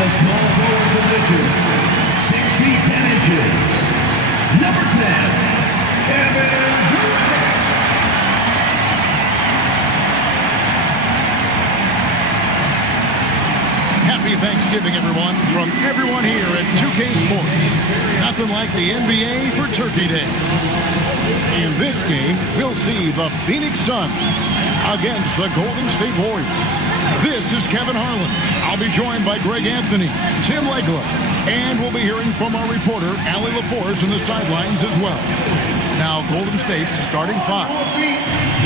the small forward position, 6 feet 10 inches, number 10, Kevin Durant. Happy Thanksgiving, everyone, from everyone here at 2K Sports. Nothing like the NBA for Turkey Day. In this game, we'll see the Phoenix Suns against the Golden State Warriors. This is Kevin Harlan. I'll be joined by Greg Anthony, Tim Legler, and we'll be hearing from our reporter, Allie LaForce, in the sidelines as well. Now, Golden State's starting five.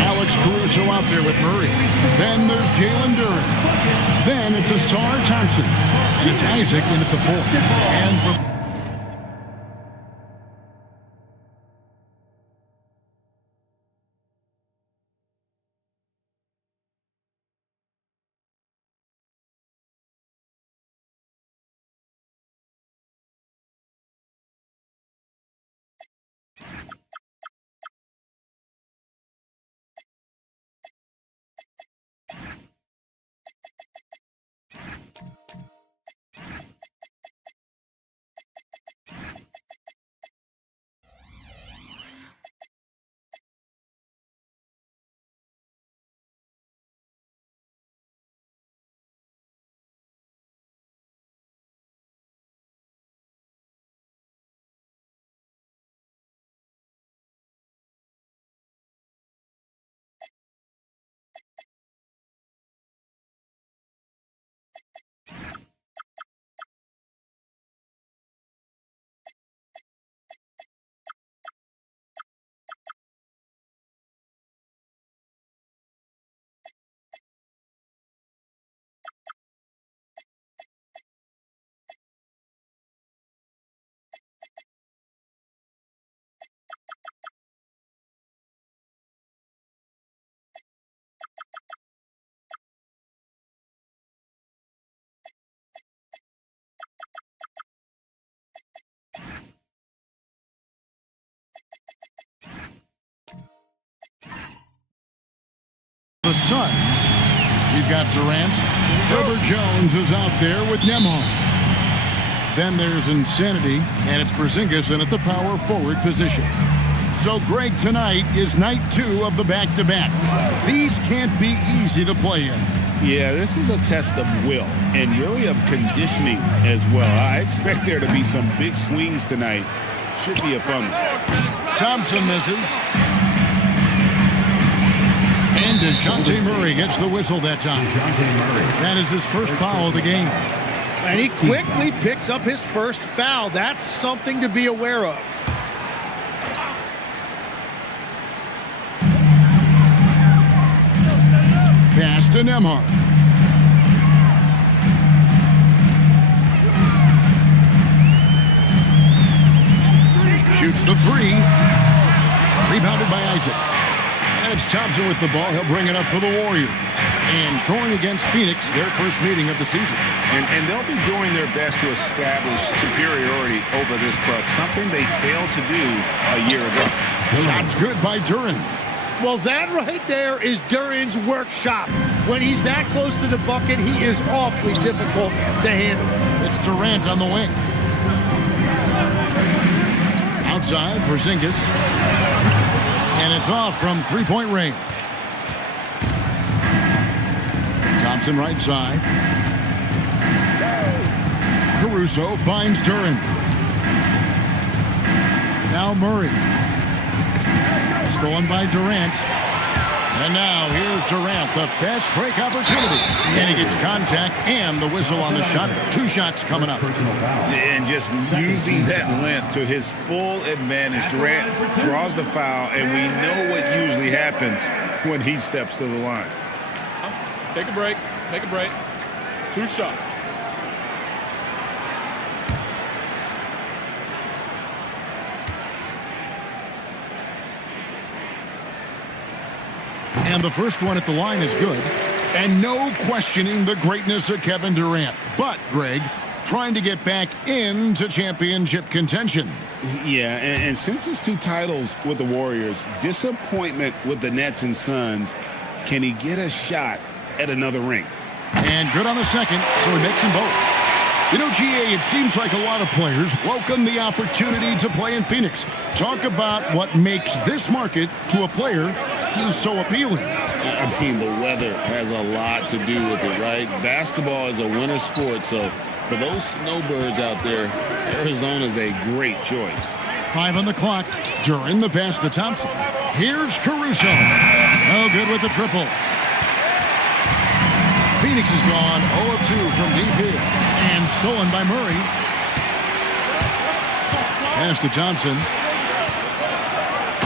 Alex Caruso out there with Murray. Then there's Jalen Duren. Then it's Asar Thompson. And it's Isaac in at the fourth. And for the Suns, we've got Durant. Herbert Jones is out there with Nembhard. Then there's Insanity, and it's Porzingis in at the power forward position. So, Greg, tonight is night 2 of the back-to-back. These can't be easy to play in. Yeah, this is a test of will and really of conditioning as well. I expect there to be some big swings tonight. Should be a fun one. Thompson misses. And DeJounte Murray gets the whistle that time. That is his first foul of the game. And he quickly picks up his first foul. That's something to be aware of. Pass to Nembhard. Shoots the three. Rebounded by Isaac. And it's Thompson with the ball. He'll bring it up for the Warriors. And going against Phoenix, their first meeting of the season. And they'll be doing their best to establish superiority over this club, something they failed to do a year ago. Shot's good by Duren. Well, that right there is Duren's workshop. When he's that close to the bucket, he is awfully difficult to handle. It's Durant on the wing. Outside, Porzingis. And it's off from three-point range. Thompson right side. Caruso finds Duren. Now Murray. Stolen by Durant. And now here's Durant, the fast break opportunity. And he gets contact and the whistle on the shot. 2 shots coming up. And just using that length to his full advantage. Durant draws the foul, and we know what usually happens when he steps to the line. Take a break. Take a break. 2 shots. And the first one at the line is good. And no questioning the greatness of Kevin Durant. But, Greg, trying to get back into championship contention. Yeah, and since his 2 titles with the Warriors, disappointment with the Nets and Suns, can he get a shot at another ring? And good on the second, so he makes them both. You know, GA, it seems like a lot of players welcome the opportunity to play in Phoenix. Talk about what makes this market to a player who's so appealing. I mean, the weather has a lot to do with it, right? Basketball is a winter sport, so for those snowbirds out there, Arizona's a great choice. 5 on the clock. Duran the pass to Thompson. Here's Caruso. No good with the triple. Phoenix is gone 0 of 2 from deep here. And stolen by Murray. Pass to Thompson.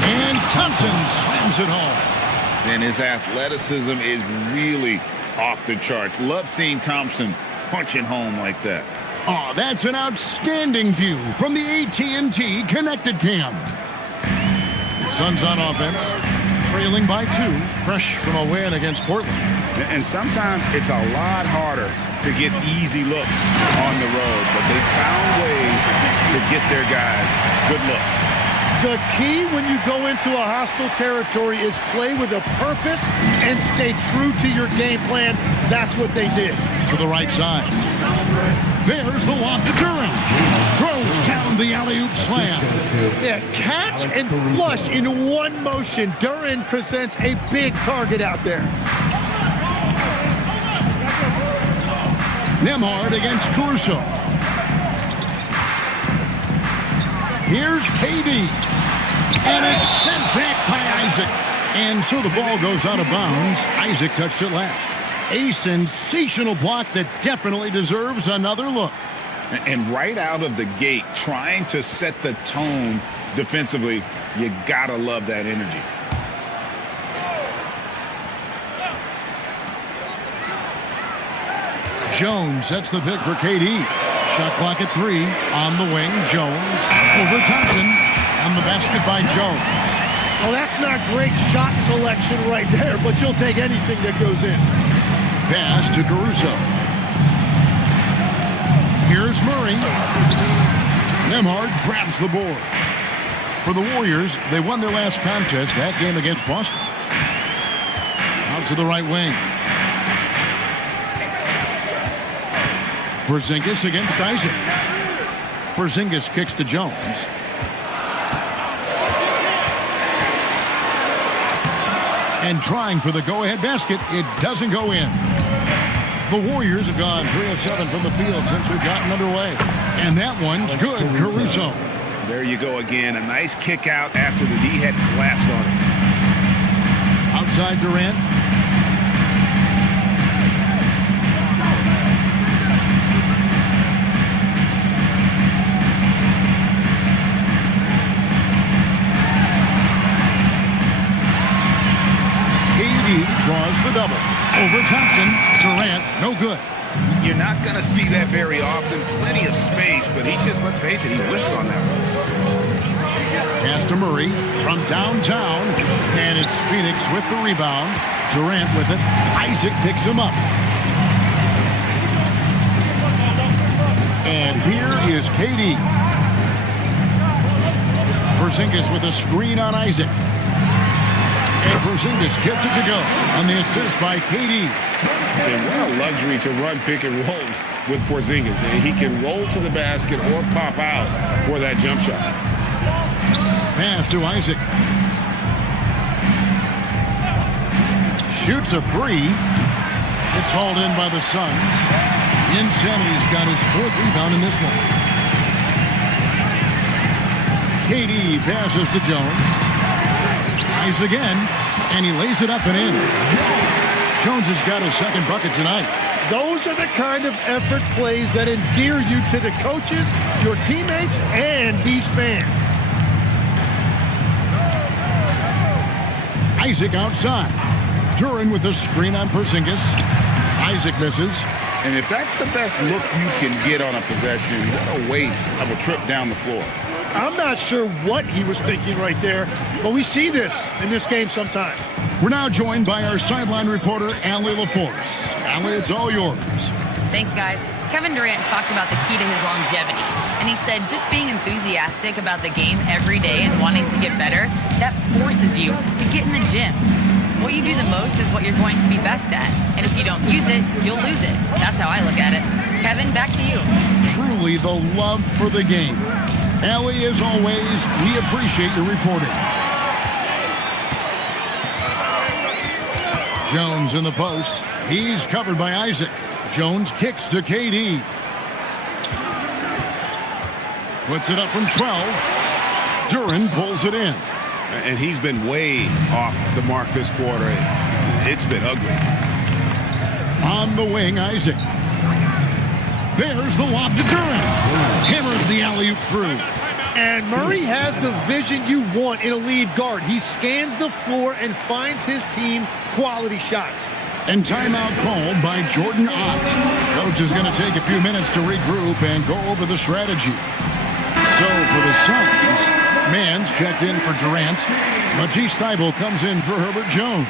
And Thompson slams it home. And his athleticism is really off the charts. Love seeing Thompson punching home like that. Oh, that's an outstanding view from the AT&T Connected Cam. The Suns on offense, trailing by 2, fresh from a win against Portland. And sometimes it's a lot harder to get easy looks on the road, but they found ways to get their guys good looks. The key when you go into a hostile territory is play with a purpose and stay true to your game plan. That's what they did. To the right side. There's the lob to Duran. Throws down the alley-oop slam. Yeah, catch and flush in one motion. Duran presents a big target out there. Nembhard against Caruso. Here's KD. And it's sent back by Isaac. And so the ball goes out of bounds. Isaac touched it last. A sensational block that definitely deserves another look. And right out of the gate, trying to set the tone defensively, you gotta love that energy. Jones sets the pick for KD. Shot clock at 3. On the wing, Jones. Over Thompson. And the basket by Jones. Well, that's not great shot selection right there, but you'll take anything that goes in. Pass to Caruso. Here's Murray. Nembhard grabs the board. For the Warriors, they won their last contest, that game against Boston. Out to the right wing. Porzingis against Isaac. Porzingis kicks to Jones. And trying for the go-ahead basket, it doesn't go in. The Warriors have gone 3 of 7 from the field since we've gotten underway. And that one's good, Caruso. There you go again. A nice kick out after the D had collapsed on him. Outside Durant. Draws the double. Over Thompson. Durant, no good. You're not going to see that very often. Plenty of space, but he just, let's face it, he whiffs on that one. Pass to Murray from downtown. And it's Phoenix with the rebound. Durant with it. Isaac picks him up. And here is KD. Porzingis with a screen on Isaac. And Porzingis gets it to go on the assist by KD. And what a luxury to run pick and rolls with Porzingis. And he can roll to the basket or pop out for that jump shot. Pass to Isaac. Shoots a 3. It's hauled in by the Suns. Insanity's got his 4th rebound in this one. KD passes to Jones. Tries again, and he lays it up and in. Jones has got his 2nd bucket tonight. Those are the kind of effort plays that endear you to the coaches, your teammates, and these fans. Isaac outside. Duran with a screen on Porzingis. Isaac misses. And if that's the best look you can get on a possession, what a waste of a trip down the floor. I'm not sure what he was thinking right there, but we see this in this game sometimes. We're now joined by our sideline reporter, Allie LaForce. Allie, it's all yours. Thanks, guys. Kevin Durant talked about the key to his longevity, and he said just being enthusiastic about the game every day and wanting to get better, that forces you to get in the gym. What you do the most is what you're going to be best at, and if you don't use it, you'll lose it. That's how I look at it. Kevin, back to you. Truly the love for the game. Allie, as always, we appreciate your reporting. Jones in the post. He's covered by Isaac. Jones kicks to KD. Puts it up from 12. Duran pulls it in. And he's been way off the mark this quarter. It's been ugly. On the wing, Isaac. There's the lob to Duran. Hammers the alley-oop through. And Murray has the vision you want in a lead guard. He scans the floor and finds his team quality shots. And timeout called by Jordan Ott. Coach is going to take a few minutes to regroup and go over the strategy. So for the Suns, Mans checked in for Durant. Matisse Thybulle comes in for Herbert Jones.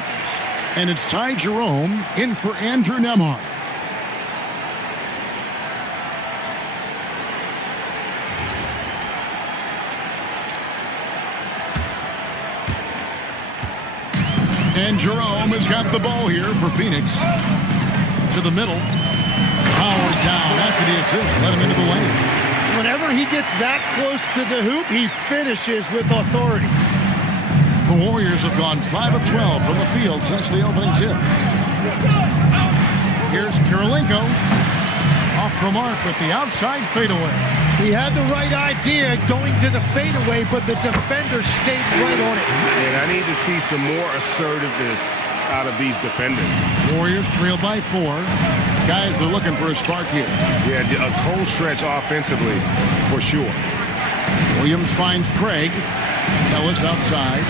And it's Ty Jerome in for Andrew Nembhard. And Jerome has got the ball here for Phoenix. To the middle. Powered down after the assist. Let him into the lane. Whenever he gets that close to the hoop, he finishes with authority. The Warriors have gone 5 of 12 from the field since the opening tip. Here's Kirilenko. Off the mark with the outside fadeaway. He had the right idea going to the fadeaway, but the defender stayed right on it. And I need to see some more assertiveness out of these defenders. Warriors trail by 4. Guys are looking for a spark here. Yeah, a cold stretch offensively, for sure. Williams finds Craig. Ellis outside.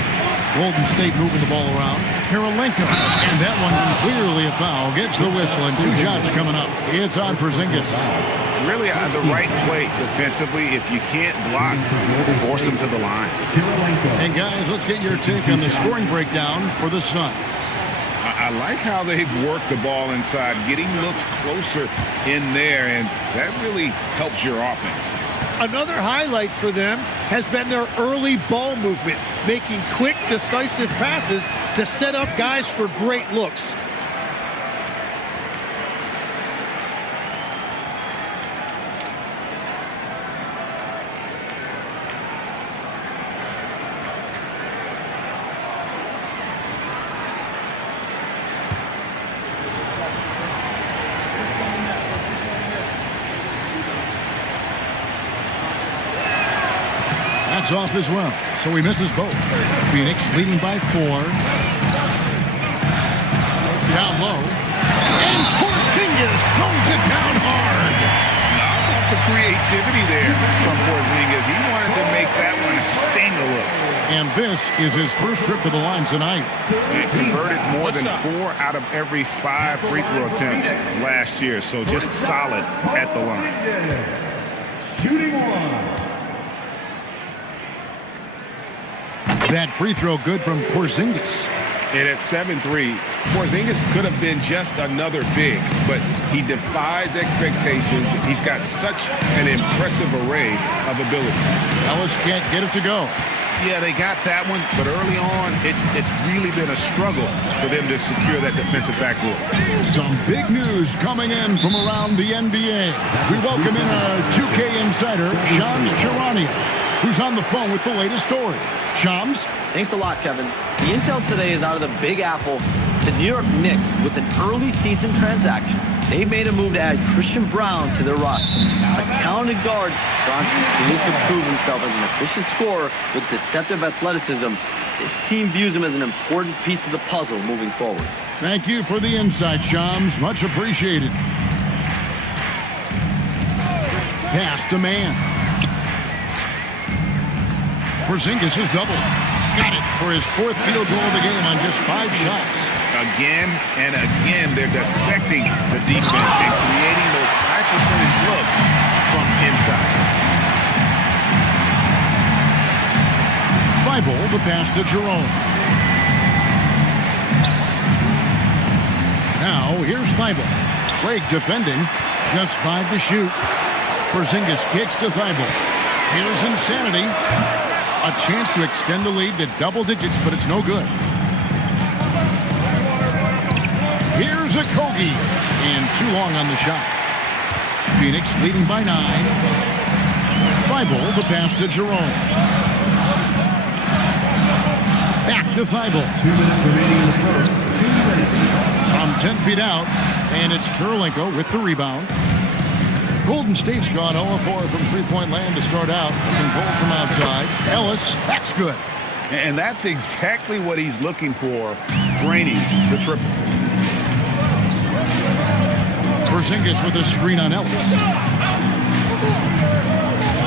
Golden State moving the ball around. Kirilenko. And that one clearly a foul. Gets the whistle and 2 shots coming up. It's on Porzingis. Really the right play defensively. If you can't block, force them to the line. And guys, let's get your take on the scoring breakdown for the Suns. I like how they've worked the ball inside, getting looks closer in there, and that really helps your offense. Another highlight for them has been their early ball movement, making quick, decisive passes to set up guys for great looks. That's off as well, so he misses both. Phoenix leading by 4. Down low. And Porzingis throws it down hard. How about the creativity there from Porzingis? He wanted to make that one sting a little. And this is his first trip to the line tonight. He converted more than 4 out of every 5 free throw attempts last year, so just solid at the line. Shooting 1. That free throw good from Porzingis. And at 7'3", Porzingis could have been just another big, but he defies expectations. He's got such an impressive array of abilities. Ellis can't get it to go. Yeah, they got that one, but early on, it's really been a struggle for them to secure that defensive backboard. Some big news coming in from around the NBA. We welcome in our 2K insider, Shams Charania, who's on the phone with the latest story. Shams? Thanks a lot, Kevin. The intel today is out of the Big Apple. The New York Knicks, with an early season transaction, they made a move to add Christian Brown to their roster. A talented guard, Brown continues to prove himself as an efficient scorer with deceptive athleticism. This team views him as an important piece of the puzzle moving forward. Thank you for the insight, Shams. Much appreciated. Pass to man. Porzingis is double. Got it for his 4th field goal of the game on just 5 shots. Again and again, they're dissecting the defense and creating those high percentage looks from inside. Thybulle, the pass to Jerome. Now, here's Thybulle. Craig defending. Just 5 to shoot. Porzingis kicks to Thybulle. Here's insanity. A chance to extend the lead to double digits, but it's no good. Here's a Kogi. And too long on the shot. Phoenix leading by 9. Thibault, the pass to Jerome. Back to Thibault. 2 minutes remaining in the first. 2 minutes. From 10 feet out, and it's Kirilenko with the rebound. Golden State's gone 0-4 from three-point land to start out. Control from outside. Ellis, that's good. And that's exactly what he's looking for, draining the triple. Porzingis with a screen on Ellis.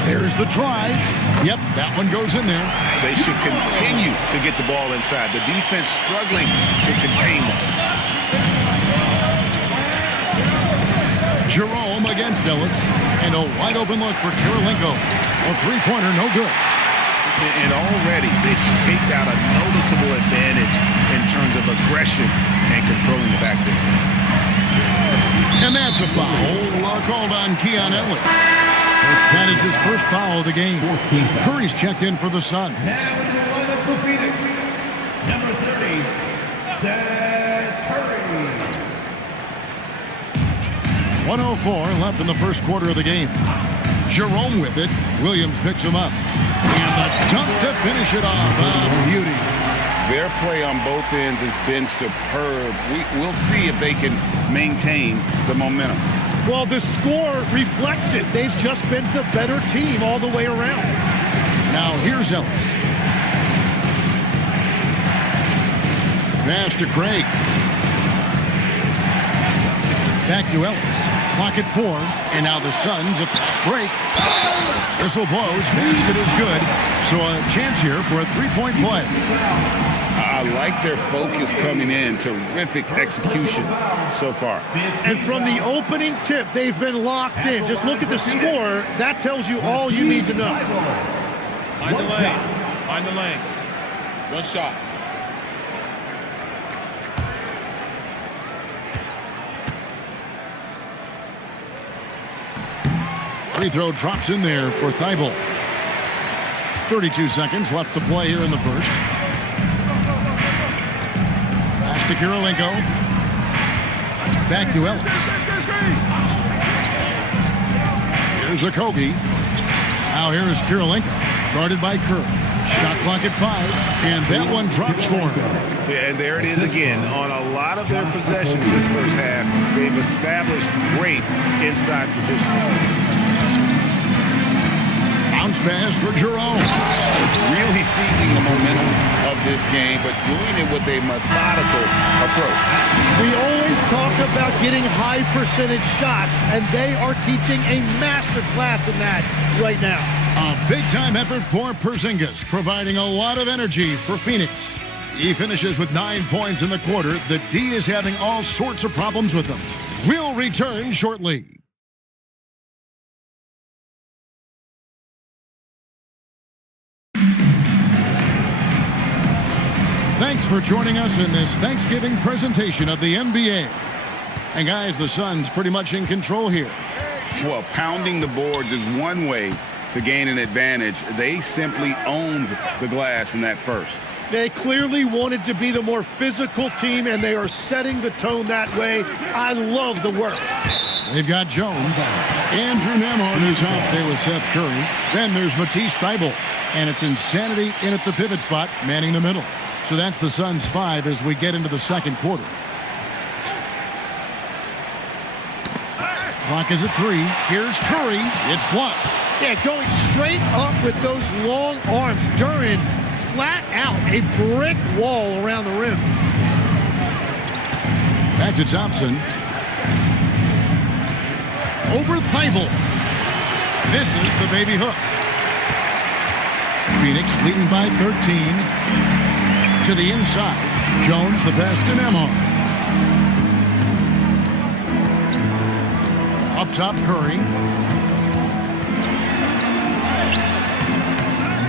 There's the drive. Yep, that one goes in there. They should continue to get the ball inside. The defense struggling to contain them. Jerome against Ellis. And a wide open look for Kirilenko. A three-pointer, no good. And already they've staked out a noticeable advantage in terms of aggression and controlling the backcourt. And that's a foul called on Keon Ellis. That is his first foul of the game. Curry's checked in for the Suns. For Phoenix, number 30, Seth Curry. 1:04 left in the first quarter of the game. Jerome with it. Williams picks him up. And the dunk to finish it off. Beauty. Their play on both ends has been superb. We'll see if they can maintain the momentum. Well, the score reflects it. They've just been the better team all the way around. Now here's Ellis. Pass to Craig. Back to Ellis. Clock at 4. And now the Suns a fast break. Whistle blows. Basket is good. So a chance here for a three-point play. I like their focus coming in. Terrific execution so far. And from the opening tip, they've been locked in. Just look at the score. That tells you all you need to know. Find the lanes. Find the lanes. One shot. Free throw drops in there for Thibault. 32 seconds left to play here in the first. Pass to Kirilenko. Back to Ellis. Here's Okogie. Now here's Kirilenko. Guarded by Kerr. Shot clock at 5. And that one drops for him. Yeah, and there it is again. On a lot of their possessions this first half, they've established great inside position. Bounce pass for Jerome. Really seizing the momentum of this game, but doing it with a methodical approach. We always talk about getting high percentage shots, and they are teaching a master class in that right now. A big-time effort for Porzingis, providing a lot of energy for Phoenix. He finishes with 9 points in the quarter. The D is having all sorts of problems with them. We'll return shortly. Thanks for joining us in this Thanksgiving presentation of the NBA. And guys, the Suns pretty much in control here. Well, pounding the boards is one way to gain an advantage. They simply owned the glass in that first. They clearly wanted to be the more physical team, and they are setting the tone that way. I love the work. They've got Jones. Andrew Nemhard is out there with Seth Curry. Then there's Matisse Thybulle. And it's Insanity in at the pivot spot, manning the middle. So that's the Suns' 5 as we get into the second quarter. Clock is at 3. Here's Curry. It's blocked. Yeah, going straight up with those long arms. Duran flat out, a brick wall around the rim. Back to Thompson. Over Thybulle. This is the baby hook. Phoenix leading by 13. To the inside. Jones, the pass to Nemhard. Up top, Curry.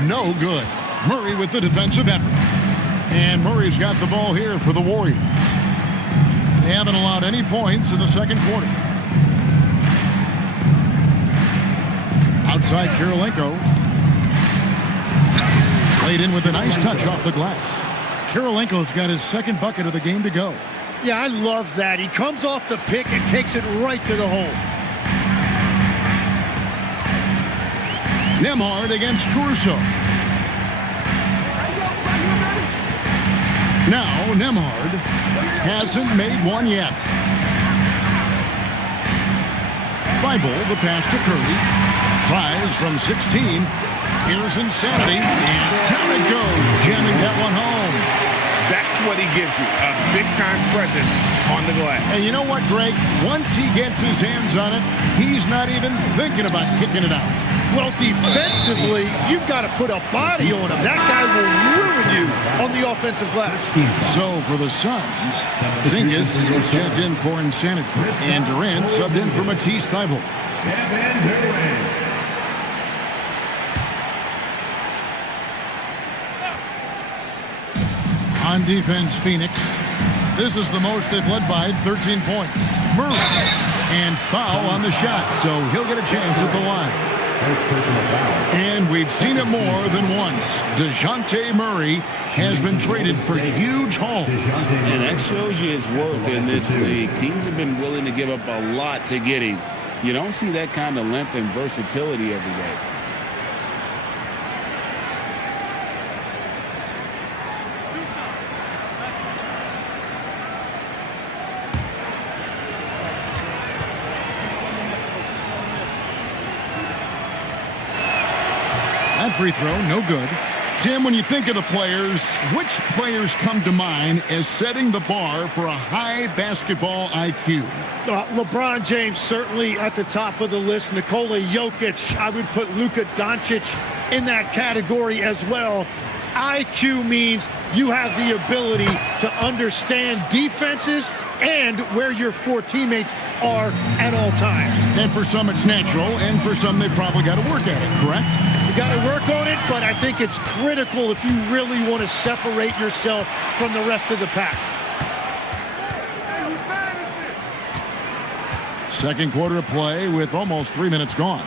No good. Murray with the defensive effort. And Murray's got the ball here for the Warriors. They haven't allowed any points in the second quarter. Outside Kirilenko. Played in with a nice touch off the glass. Kirilenko's got his second bucket of the game to go. Yeah, I love that. He comes off the pick and takes it right to the hole. Nemhard against Caruso. Now Nemhard hasn't made one yet. Feibel, the pass to Curry. Tries from 16. Here's Insanity. And down it goes, jamming that one home. That's what he gives you, a big-time presence on the glass. And you know what, Greg? Once he gets his hands on it, he's not even thinking about kicking it out. Well, defensively, you've got to put a body on him. That guy will ruin you on the offensive glass. So for the Suns, Zingis is checked in for Insanity. And Durant subbed in for Matisse Thybulle. Kevin Durant. On defense, Phoenix. This is the most they've led by, 13 points. Murray. And foul on the shot, so he'll get a chance at the line. And we've seen it more than once. DeJounte Murray has been traded for huge hauls. And that shows you his worth in this league. Teams have been willing to give up a lot to get him. You don't see that kind of length and versatility every day. That free throw, no good. Tim, when you think of the players, which players come to mind as setting the bar for a high basketball IQ? LeBron James certainly at the top of the list. Nikola Jokic, I would put Luka Doncic in that category as well. IQ means you have the ability to understand defenses and where your four teammates are at all times. And for some it's natural, and for some they've probably got to work at it, correct? You got to work on it, but I think it's critical if you really want to separate yourself from the rest of the pack. Second quarter of play with almost 3 minutes gone.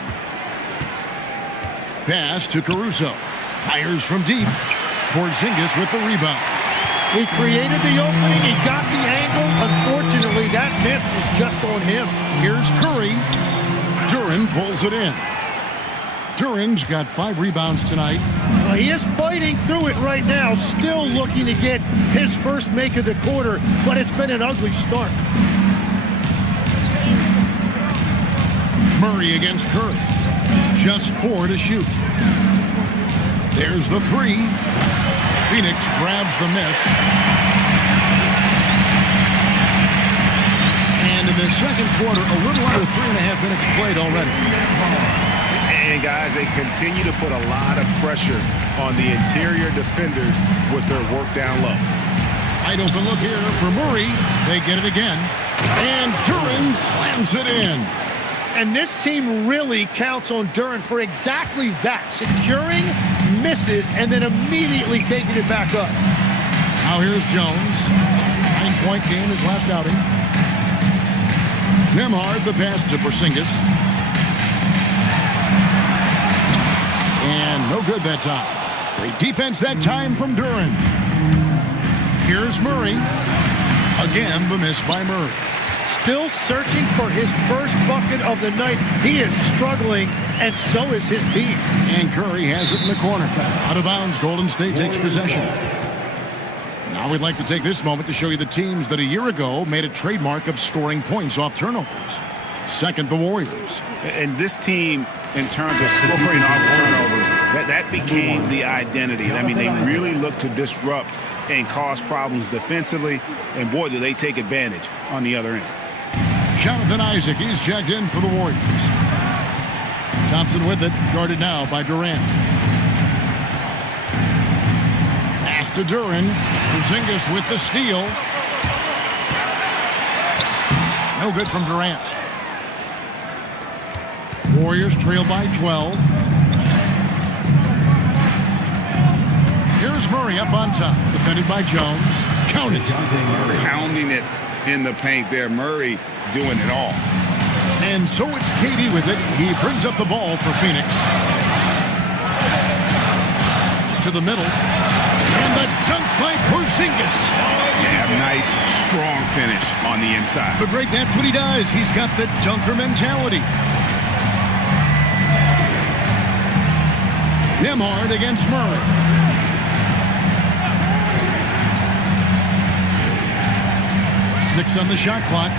Pass to Caruso. Fires from deep. Porzingis with the rebound. He created the opening. He got the angle. Unfortunately, that miss was just on him. Here's Curry. Duren pulls it in. Duren's got 5 rebounds tonight. Well, he is fighting through it right now, still looking to get his first make of the quarter, but it's been an ugly start. Murray against Curry. Just 4 to shoot. There's the 3. Phoenix grabs the miss. And in the second quarter, a little under 3.5 minutes played already. And guys, they continue to put a lot of pressure on the interior defenders with their work down low. Wide open look here for Murray. They get it again. And Duren slams it in. And this team really counts on Duren for exactly that. Securing misses and then immediately taking it back up. Now here's Jones. 9-point game his last outing. Nemhard the pass to Porzingis. And no good that time. Great defense that time from Duren. Here's Murray. Again, the miss by Murray. Still searching for his first bucket of the night. He is struggling, and so is his team. And Curry has it in the corner. Out of bounds, Golden State takes possession. Now we'd like to take this moment to show you the teams that a year ago made a trademark of scoring points off turnovers. Second, the Warriors. And this team, in terms of scoring off turnovers, that became the identity. I mean, they really looked to disrupt and cause problems defensively, and boy, do they take advantage on the other end. Jonathan Isaac, he's checked in for the Warriors. Thompson with it, guarded now by Durant. Pass to Duren. Porzingis with the steal. No good from Durant. Warriors trail by 12. Here's Murray up on top. Defended by Jones. Count it. Pounding it in the paint there. Murray doing it all. And so it's KD with it. He brings up the ball for Phoenix. To the middle. And the dunk by Porzingis. Yeah, nice, strong finish on the inside. But Greg, that's what he does. He's got the dunker mentality. Nembhard against Murray. Six on the shot clock.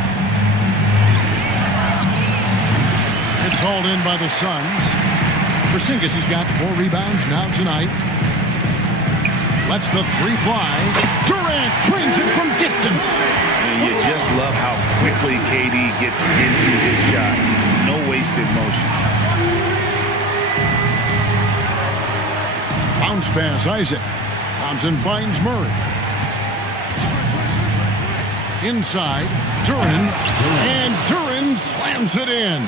It's hauled in by the Suns. Porzingis has got 4 rebounds now tonight. Lets the three fly. Durant trains it from distance. And you just love how quickly KD gets into his shot. No wasted motion. Bounce pass, Isaac. Thompson finds Murray. Inside, Duran. And Duran slams it in.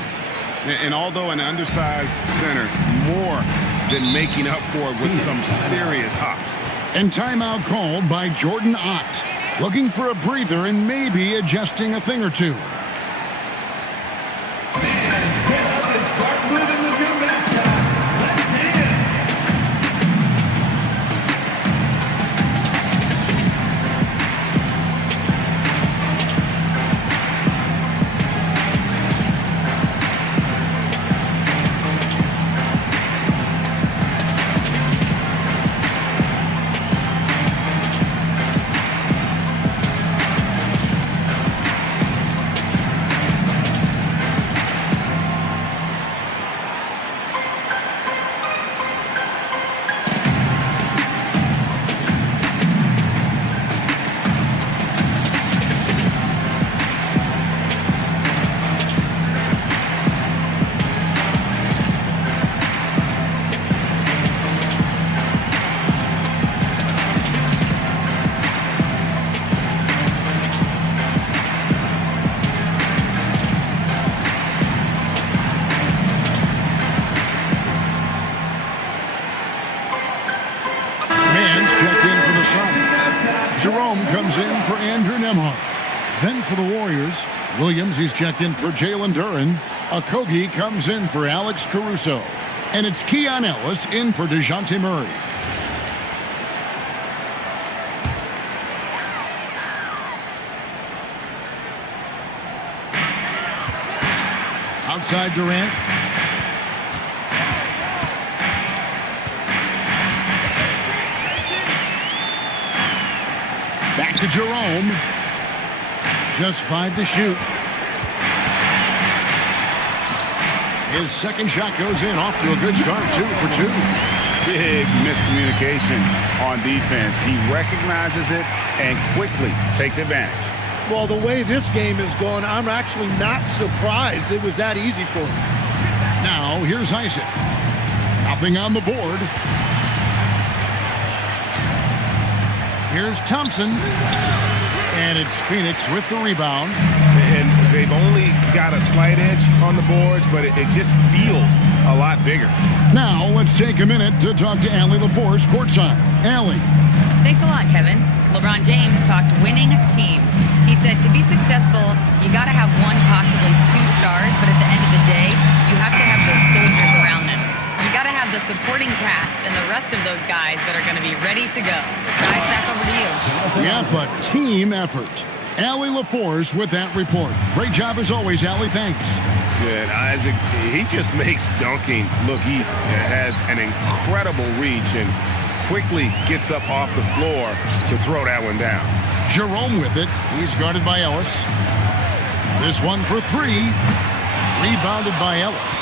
And although an undersized center, more than making up for it with some serious hops. And timeout called by Jordan Ott. Looking for a breather and maybe adjusting a thing or two. Jerome comes in for Andrew Nembhard. Then for the Warriors, Williams, he's checked in for Jalen Duren. Okogie comes in for Alex Caruso. And it's Keon Ellis in for DeJounte Murray. Outside Durant. Back to Jerome. Just 5 to shoot. His second shot goes in, off to a good start, 2 for 2. Big miscommunication on defense. He recognizes it and quickly takes advantage. Well, the way this game is going, I'm actually not surprised it was that easy for him. Now, here's Isaac. Nothing on the board. Here's Thompson. And it's Phoenix with the rebound. And they've only got a slight edge on the boards, but it just feels a lot bigger. Now, let's take a minute to talk to Allie LaForce courtside. Allie. Thanks a lot, Kevin. LeBron James talked winning teams. He said to be successful, you got to have one, possibly 2 stars, but at the end of the day, you have to have those soldiers around them. You got to have the supporting cast and the rest of those guys that are going to be ready to go. Guys, back over to you. Yeah, but team effort. Allie LaForce with that report. Great job as always, Allie. Thanks. Good. Isaac, he just makes dunking look easy. It has an incredible reach and quickly gets up off the floor to throw that one down. Jerome with it. He's guarded by Ellis. This one for 3. Rebounded by Ellis.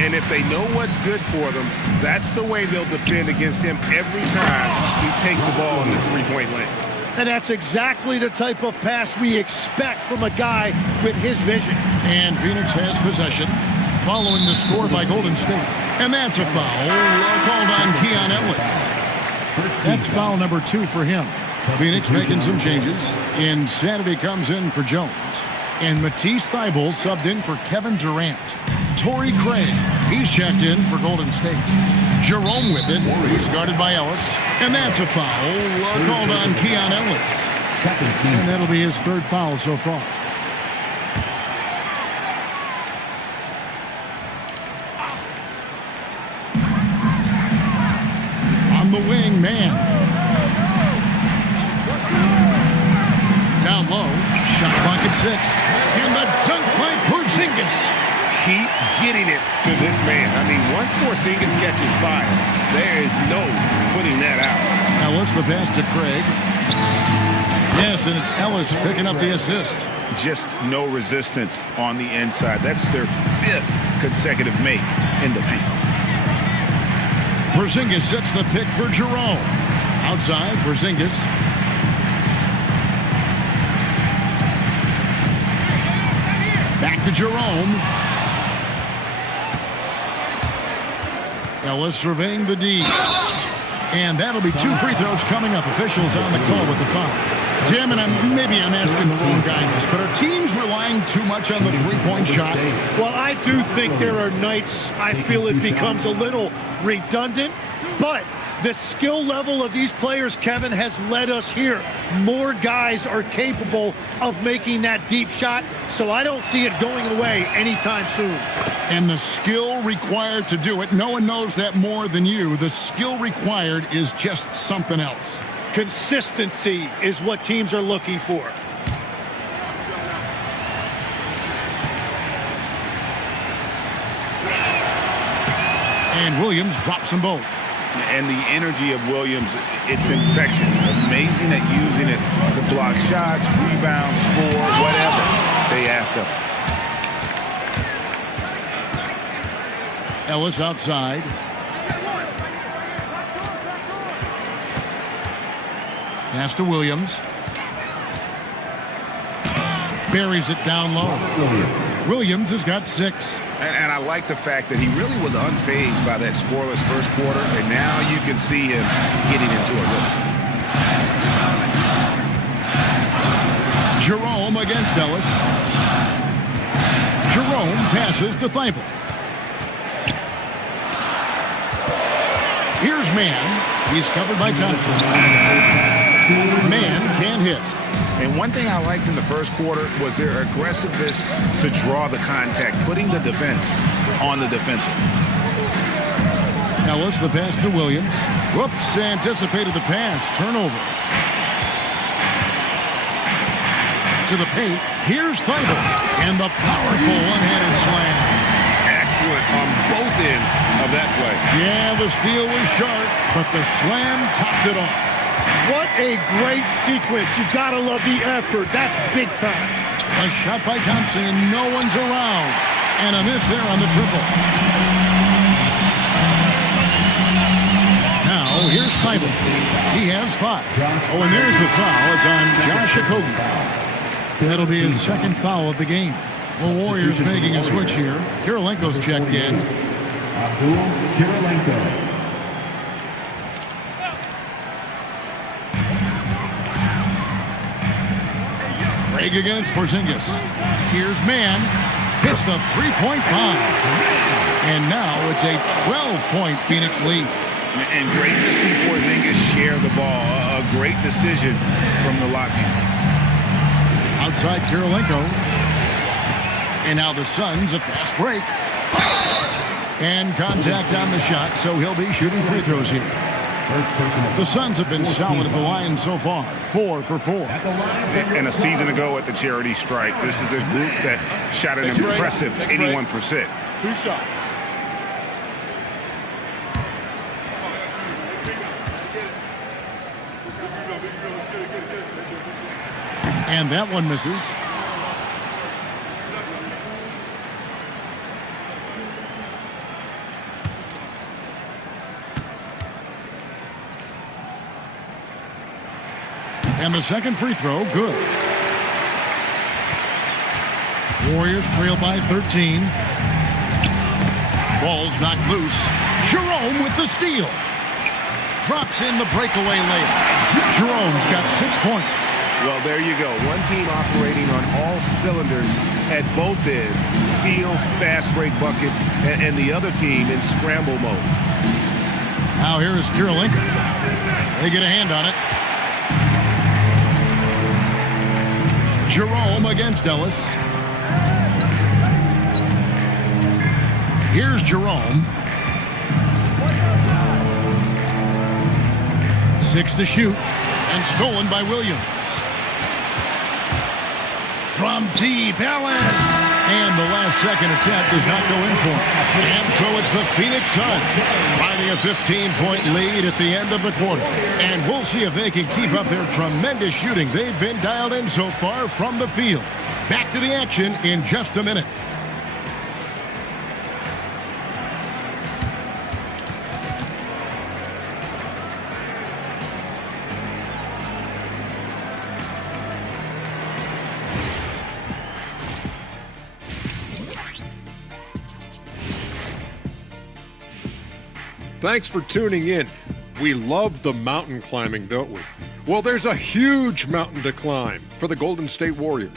And if they know what's good for them, that's the way they'll defend against him every time he takes the ball in the three-point lane. And that's exactly the type of pass we expect from a guy with his vision. And Phoenix has possession, following the score by Golden State. And that's a foul called on Keon Ellis. That's foul number 2 for him. Phoenix making some changes. Insanity comes in for Jones. And Matisse Thybulle subbed in for Kevin Durant. Torrey Craig, he's checked in for Golden State. Jerome with it. He's guarded by Ellis. And that's a foul called on Keon Ellis. And that'll be his 3rd foul so far. On the wing, man. Down low. Shot clock at 6. And the dunk by Porzingis. keep getting it to this man. I mean, once Porzingis catches fire, there is no putting that out. Ellis, the pass to Craig. Yes, and it's Ellis picking up the assist. Just no resistance on the inside. That's their 5th consecutive make in the paint. Porzingis sets the pick for Jerome. Outside, Porzingis. Back to Jerome. Ellis surveying the D. And that'll be 2 free throws coming up. Officials on the call with the foul. Jim, and maybe I'm asking the wrong guy this, but are teams relying too much on the three-point shot? Well, I do think there are nights I feel it becomes a little redundant, but the skill level of these players, Kevin, has led us here. More guys are capable of making that deep shot, so I don't see it going away anytime soon. And the skill required to do it, no one knows that more than you. The skill required is just something else. Consistency is what teams are looking for. And Williams drops them both. And the energy of Williams, it's infectious. Amazing at using it to block shots, rebound, score, whatever they ask of him. Ellis outside. Pass to Williams. Buries it down low. Williams has got 6. And I like the fact that he really was unfazed by that scoreless first quarter, and now you can see him getting into a rhythm. Jerome against Ellis. Jerome passes to Thibault. Here's Mann. He's covered by Thompson. Mann can't hit. And one thing I liked in the first quarter was their aggressiveness to draw the contact, putting the defense on the defensive. Ellis, the pass to Williams. Whoops, anticipated the pass. Turnover. To the paint. Here's Thibault. And the powerful one-handed slam. Excellent on both ends of that play. Yeah, the steal was sharp, but the slam topped it off. What a great sequence. You gotta love the effort. That's big time. A shot by Thompson, and no one's around. And a miss there on the triple. Now, here's Thibault. He has 5. Oh, and there's the foul. It's on Josh Okogie. That'll be his 2nd foul of the game. The Warriors making a switch here. Kirilenko's checked in. Abdul Kirilenko. Craig against Porzingis. Here's Mann. Hits the 3-point bomb. And now it's a 12-point Phoenix lead. And great to see Porzingis share the ball. A great decision from the lock-in. Outside Kirilenko. And now the Suns, a fast break. And contact on the shot, so he'll be shooting free throws here. The Suns have been solid at the line so far, 4 for 4. And a season ago at the charity strike, this is a group that shot an impressive 81%. 2 shots. And that one misses. And the second free throw, good. Warriors trail by 13. Ball's knocked loose. Jerome with the steal. Drops in the breakaway layup. Jerome's got 6 points. Well, there you go. One team operating on all cylinders at both ends. Steals, fast break buckets, and the other team in scramble mode. Now here is Kirilenko. They get a hand on it. Jerome against Ellis. Here's Jerome. 6 to shoot. And stolen by Williams. From deep, Ellis. And the last-second attempt does not go in for him. And so it's the Phoenix Suns finding a 15-point lead at the end of the quarter. And we'll see if they can keep up their tremendous shooting they've been dialed in so far from the field. Back to the action in just a minute. Thanks for tuning in. We love the mountain climbing, don't we? Well, there's a huge mountain to climb for the Golden State Warriors.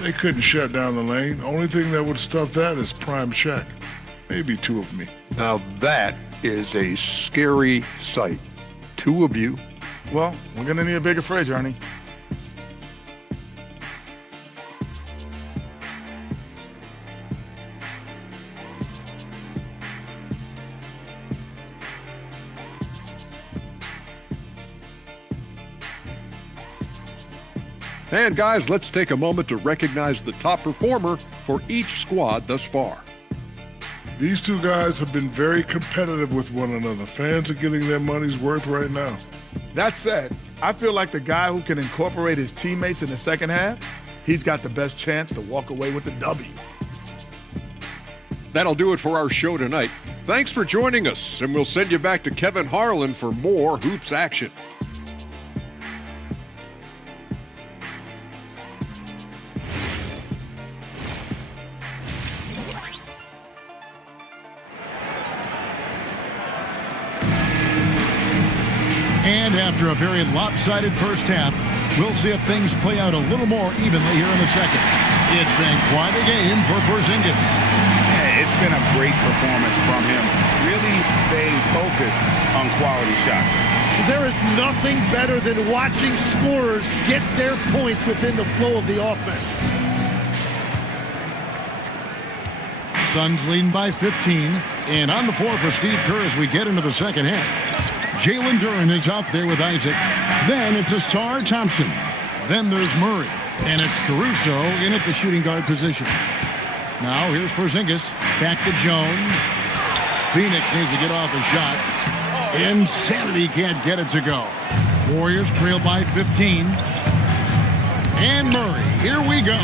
They couldn't shut down the lane. Only thing that would stuff that is prime check. Maybe two of me. Now that is a scary sight. Two of you. Well, we're gonna need a bigger fridge, Ernie. And guys, let's take a moment to recognize the top performer for each squad thus far. These two guys have been very competitive with one another. Fans are getting their money's worth right now. That said, I feel like the guy who can incorporate his teammates in the second half, he's got the best chance to walk away with the W. That'll do it for our show tonight. Thanks for joining us, and we'll send you back to Kevin Harlan for more hoops action. And after a very lopsided first half, we'll see if things play out a little more evenly here in the second. It's been quite a game for Porzingis. Yeah, it's been a great performance from him. Really staying focused on quality shots. There is nothing better than watching scorers get their points within the flow of the offense. Suns leading by 15. And on the floor for Steve Kerr as we get into the second half. Jalen Duren is out there with Isaac. Then it's Asar Thompson. Then there's Murray. And it's Caruso in at the shooting guard position. Now here's Porzingis. Back to Jones. Phoenix needs to get off a shot. Insanity can't get it to go. Warriors trail by 15. And Murray. Here we go.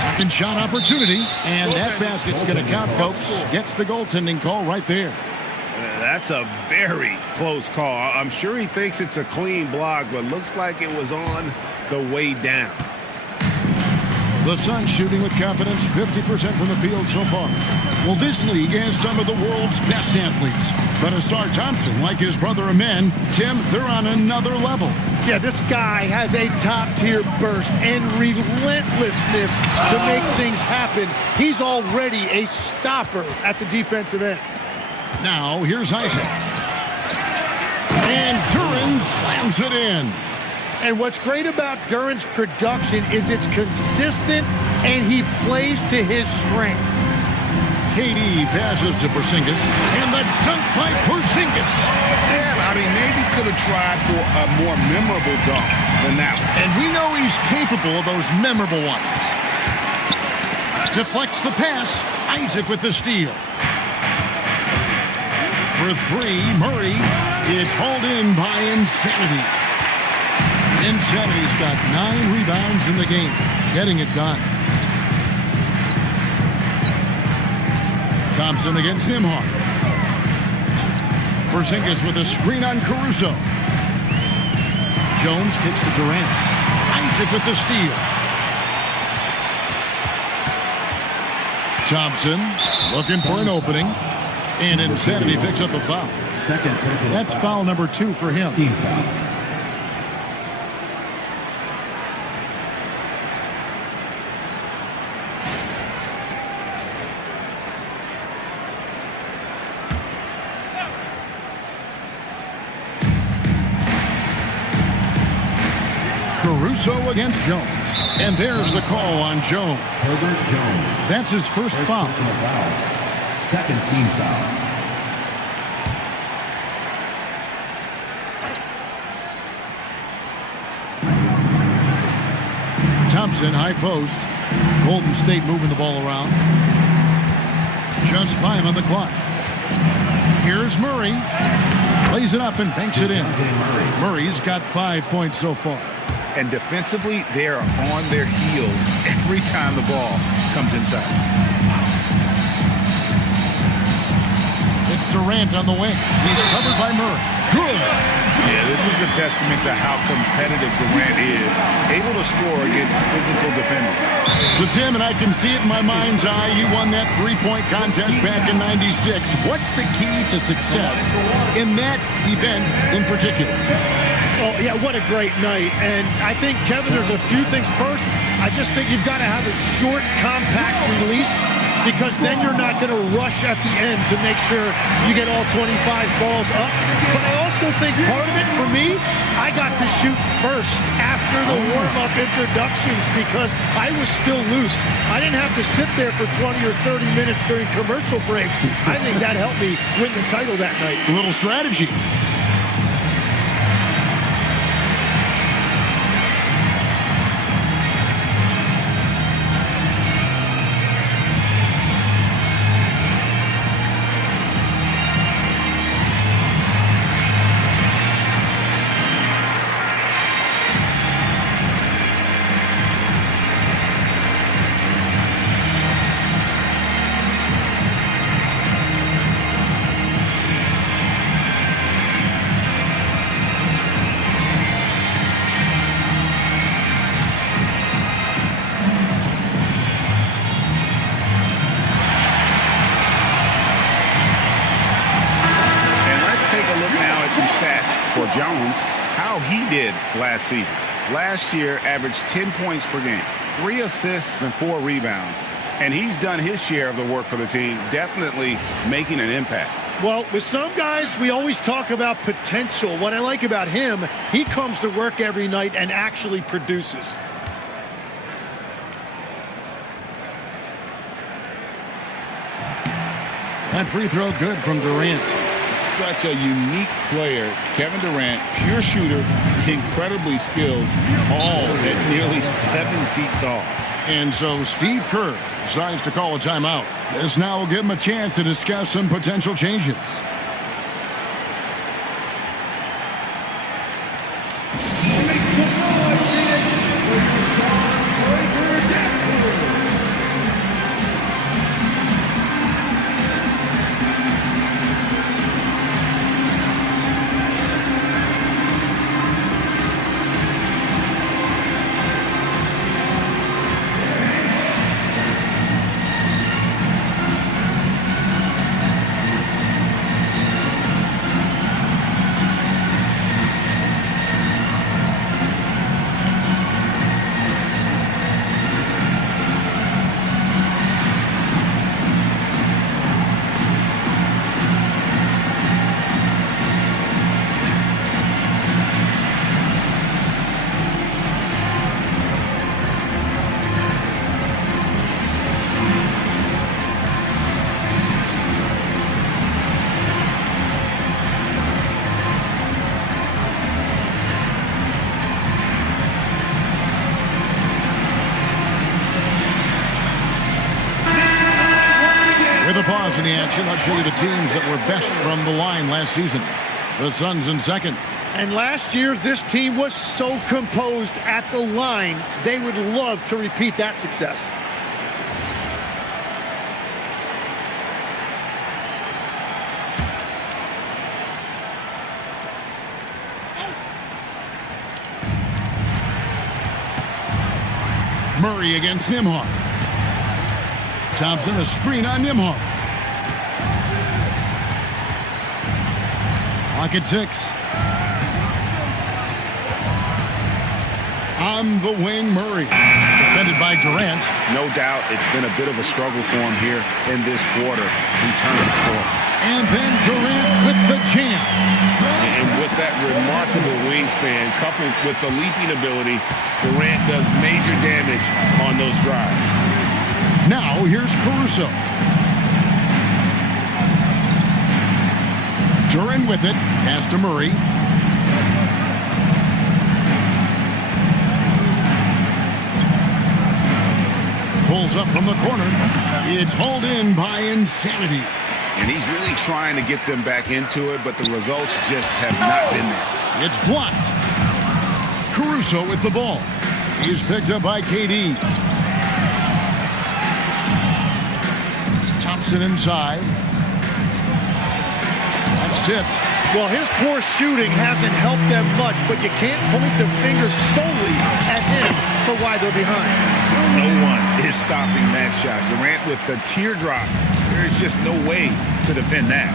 Second shot opportunity. And that basket's going to count, folks. Gets the goaltending call right there. That's a very close call. I'm sure he thinks it's a clean block, but looks like it was on the way down. The Suns shooting with confidence, 50% from the field so far. Well, this league has some of the world's best athletes. But Asar Thompson, like his brother Amen, Tim, they're on another level. Yeah, this guy has a top-tier burst and relentlessness to make things happen. He's already a stopper at the defensive end. Now, here's Isaac. And Duren slams it in. And what's great about Duren's production is it's consistent and he plays to his strengths. KD passes to Porzingis. And the dunk by Porzingis. Yeah, I mean, maybe could have tried for a more memorable dunk than that one. And we know he's capable of those memorable ones. Deflects the pass. Isaac with the steal. For three, Murray. It's hauled in by Insanity. Insanity's got 9 rebounds in the game. Getting it done. Thompson against Nimhart. Porzingis with a screen on Caruso. Jones kicks to Durant. Isaac with the steal. Thompson looking for an opening. And Insanity picks up the foul. That's foul number 2 for him. Caruso against Jones. And there's the call on Jones. Herbert Jones. That's his first foul. Second team foul. Thompson, high post. Golden State moving the ball around. Just 5 on the clock. Here's Murray. Plays it up and banks it in. Murray's got 5 points so far. And defensively, they are on their heels every time the ball comes inside. It's Durant on the wing. He's covered by Murray. Good. Yeah, this is a testament to how competitive Durant is, able to score against physical defenders. So, Tim, and I can see it in my mind's eye, you won that three-point contest back in '96. What's the key to success in that event in particular? Oh, yeah, what a great night. And I think, Kevin, there's a few things. First, I just think you've got to have a short, compact release, because then you're not going to rush at the end to make sure you get all 25 balls up. But I also think part of it, for me, I got to shoot first after the warm-up introductions because I was still loose. I didn't have to sit there for 20 or 30 minutes during commercial breaks. I think that helped me win the title that night. A little strategy. Jones, how he did last season. Last year, averaged 10 points per game, 3 assists and 4 rebounds. And he's done his share of the work for the team, definitely making an impact. Well, with some guys, we always talk about potential. What I like about him, he comes to work every night and actually produces. That free throw good from Durant. Such a unique player. Kevin Durant, pure shooter, incredibly skilled, all at nearly 7 feet tall. And so Steve Kerr decides to call a timeout. This now will give him a chance to discuss some potential changes. In the action, let's show you the teams that were best from the line last season. The Suns in second. And last year, this team was so composed at the line, they would love to repeat that success. Murray against Nembhard. Thompson, a screen on Nembhard. Clock at 6. On the wing, Murray. Defended by Durant. No doubt it's been a bit of a struggle for him here in this quarter in terms of scoring. And then Durant with the jam. And with that remarkable wingspan, coupled with the leaping ability, Durant does major damage on those drives. Now here's Caruso. Duran with it. Pass to Murray. Pulls up from the corner. It's hauled in by Insanity. And he's really trying to get them back into it, but the results just have not been there. It's blocked. Caruso with the ball. He's picked up by KD. Thompson inside. That's tipped. Well, his poor shooting hasn't helped them much, but you can't point the finger solely at him for why they're behind. No one is stopping that shot. Durant with the teardrop. There's just no way to defend that.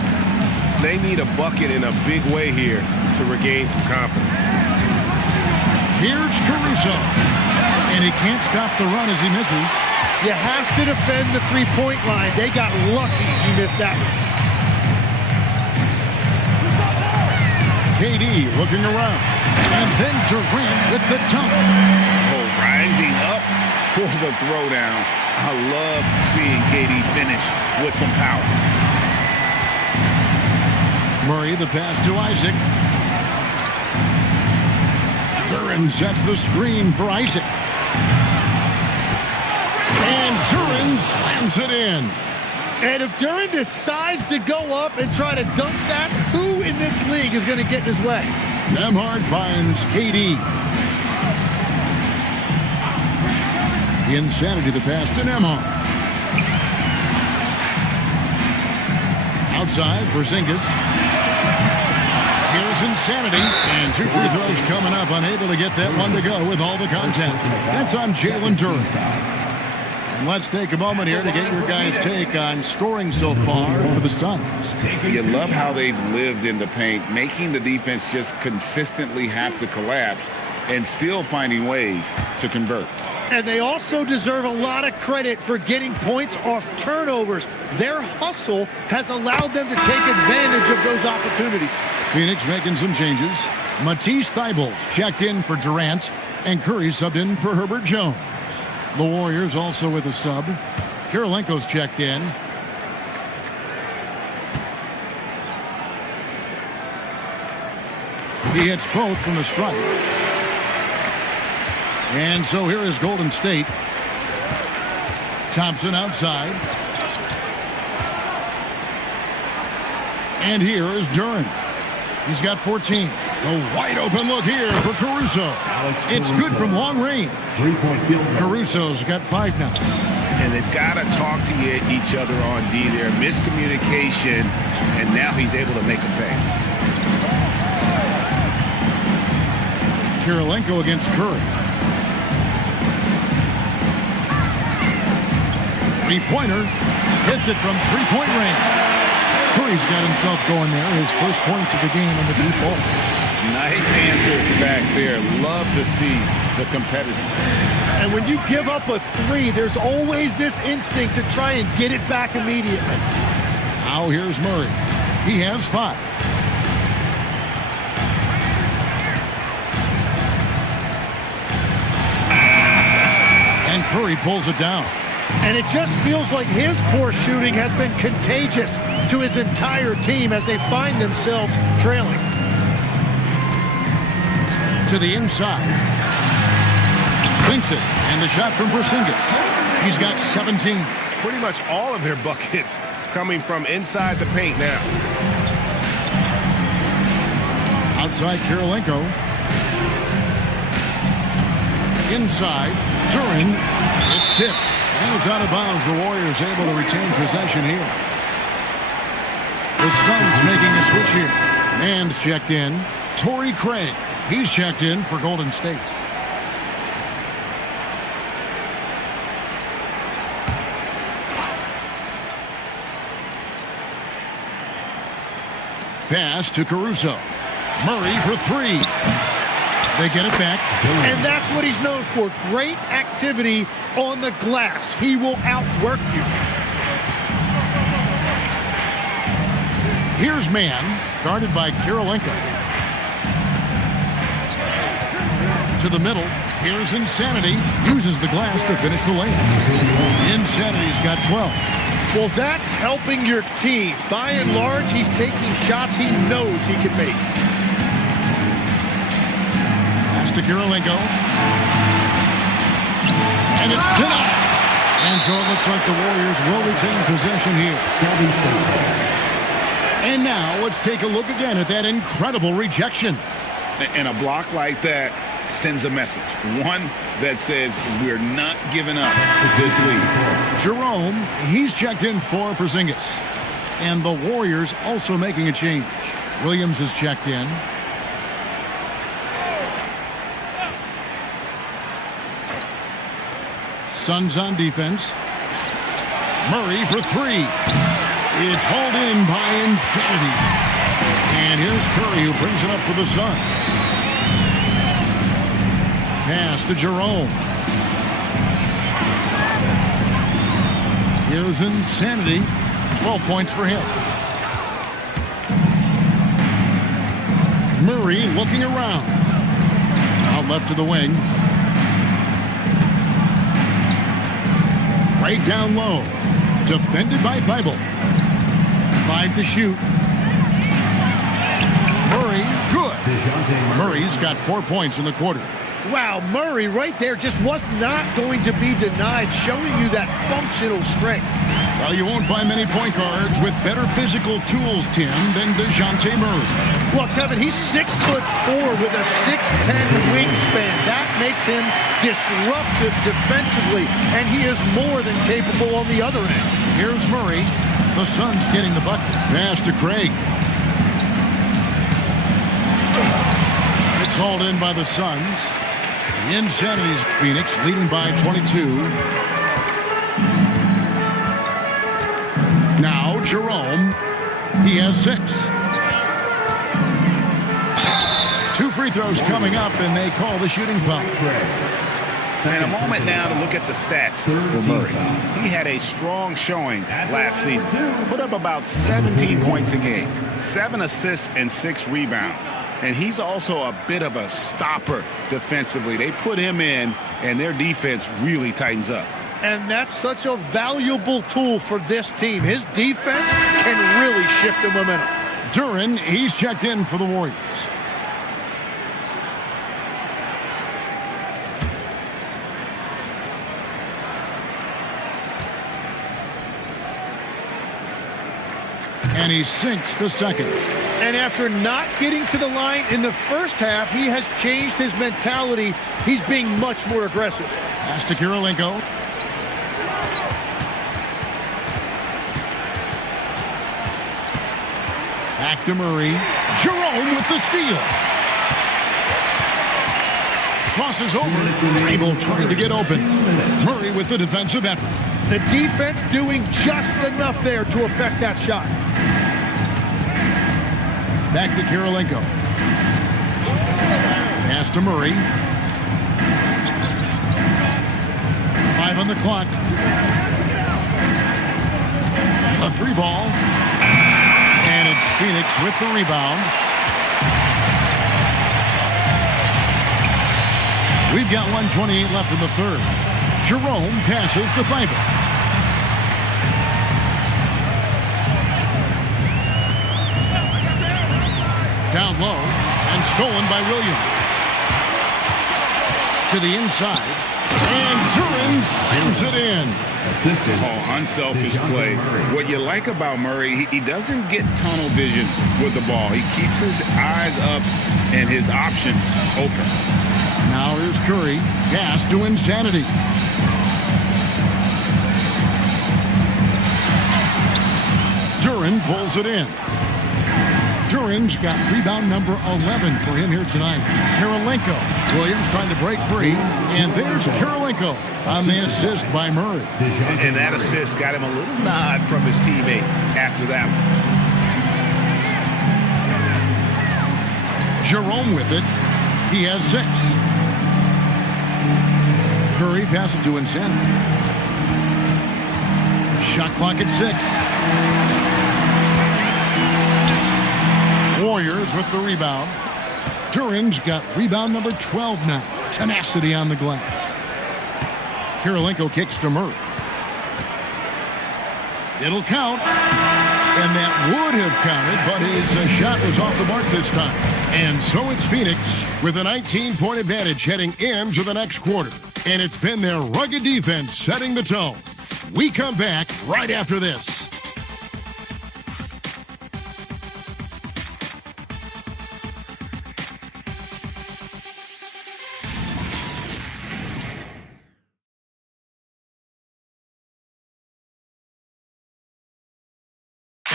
They need a bucket in a big way here to regain some confidence. Here's Caruso. And he can't stop the run as he misses. You have to defend the three-point line. They got lucky he missed that one. KD looking around. And then Durant with the dunk. Oh, rising up for the throwdown. I love seeing KD finish with some power. Murray the pass to Isaac. Duran sets the screen for Isaac. And Duran slams it in. And if Duran decides to go up and try to dunk that, who in this league is going to get in his way? Nembhard finds KD. Insanity the pass to Nembhard. Outside, Porzingis. Here's Insanity. And 2 free throws coming up. Unable to get that one to go with all the contact. That's on Jalen Duran. And let's take a moment here to get your guys' take on scoring so far for the Suns. You love how they've lived in the paint, making the defense just consistently have to collapse and still finding ways to convert. And they also deserve a lot of credit for getting points off turnovers. Their hustle has allowed them to take advantage of those opportunities. Phoenix making some changes. Matisse Thybulle checked in for Durant, and Curry subbed in for Herbert Jones. The Warriors also with a sub. Kirilenko's checked in. He hits both from the stripe. And so here is Golden State. Thompson outside. And here is Duran. He's got 14. A wide open look here for Caruso. It's good from long range. Caruso's got 5 now. And they've got to talk to each other on D there. Miscommunication, and now he's able to make a pay. Kirilenko against Curry. Three-pointer. Hits it from three-point range. Curry's got himself going there. His first points of the game in the deep ball. Nice answer back there. Love to see the competitor. And when you give up a three, there's always this instinct to try and get it back immediately. Now here's Murray. He has 5. And Curry pulls it down. And it just feels like his poor shooting has been contagious to his entire team as they find themselves trailing. To the inside. Sinks it. And the shot from Porzingis. He's got 17. Pretty much all of their buckets coming from inside the paint now. Outside Kirilenko. Inside. Duran. It's tipped. And it's out of bounds. The Warriors able to retain possession here. The Suns making a switch here. Man's checked in. Torrey Craig. He's checked in for Golden State. Pass to Caruso. Murray for 3. They get it back. And that's what he's known for. Great activity on the glass. He will outwork you. Here's man, guarded by Kirilenko. To the middle. Here's Insanity. Uses the glass to finish the layup. Insanity's got 12. Well, that's helping your team. By and large, he's taking shots he knows he can make. Pass to Kirilenko. And it's denied. And so it looks like the Warriors will retain possession here. And now let's take a look again at that incredible rejection. And a block like that sends a message. One that says we're not giving up this lead. Jerome, he's checked in for Porzingis. And the Warriors also making a change. Williams is checked in. Suns on defense. Murray for three. It's hauled in by Insanity. And here's Curry who brings it up for the Suns. Pass to Jerome. Here's Insanity. 12 points for him. Murray looking around. Out left to the wing. Right down low. Defended by Thibault. 5 to shoot. Murray, good. Murray's got 4 points in the quarter. Wow, Murray right there just was not going to be denied, showing you that functional strength. Well, you won't find many point guards with better physical tools, Tim, than DeJounte Murray. Well, Kevin, he's 6'4" with a 6'10" wingspan. That makes him disruptive defensively, and he is more than capable on the other end. Here's Murray. The Suns getting the bucket. Pass to Craig. It's hauled in by the Suns. The Insanity's Phoenix leading by 22. Now Jerome. He has 6. 2 free throws coming up, and they call the shooting foul. And a moment now to look at the stats for Murray. He had a strong showing last season. Put up about 17 points a game, 7 assists and 6 rebounds. And he's also a bit of a stopper defensively. They put him in, and their defense really tightens up. And that's such a valuable tool for this team. His defense can really shift the momentum. Duren, he's checked in for the Warriors. And he sinks the second. And after not getting to the line in the first half, he has changed his mentality. He's being much more aggressive. Pass to Kirilenko. Back to Murray. Jerome with the steal. Crosses over. Able trying to get open. Murray with the defensive effort. The defense doing just enough there to affect that shot. Back to Kirilenko. Pass to Murray. 5 on the clock. A 3 ball. And it's Phoenix with the rebound. We've got 1:28 left in the third. Jerome passes to Thibault. Down low and stolen by Williams. To the inside. And Duren slams it in. Oh, unselfish play. What you like about Murray, he doesn't get tunnel vision with the ball. He keeps his eyes up and his options open. Now here's Curry. Pass to Insanity. Duren pulls it in. Duren's got rebound number 11 for him here tonight. Kirilenko. Williams trying to break free. And there's Kirilenko on the assist by Murray. And that assist got him a little nod from his teammate after that one. Jerome with it. He has 6. Curry passes to Insanity. Shot clock at 6. Warriors with the rebound. Duren's got rebound number 12 now. Tenacity on the glass. Kirilenko kicks to Murray. It'll count. And that would have counted, but his shot was off the mark this time. And so it's Phoenix with a 19-point advantage heading into the next quarter. And it's been their rugged defense setting the tone. We come back right after this.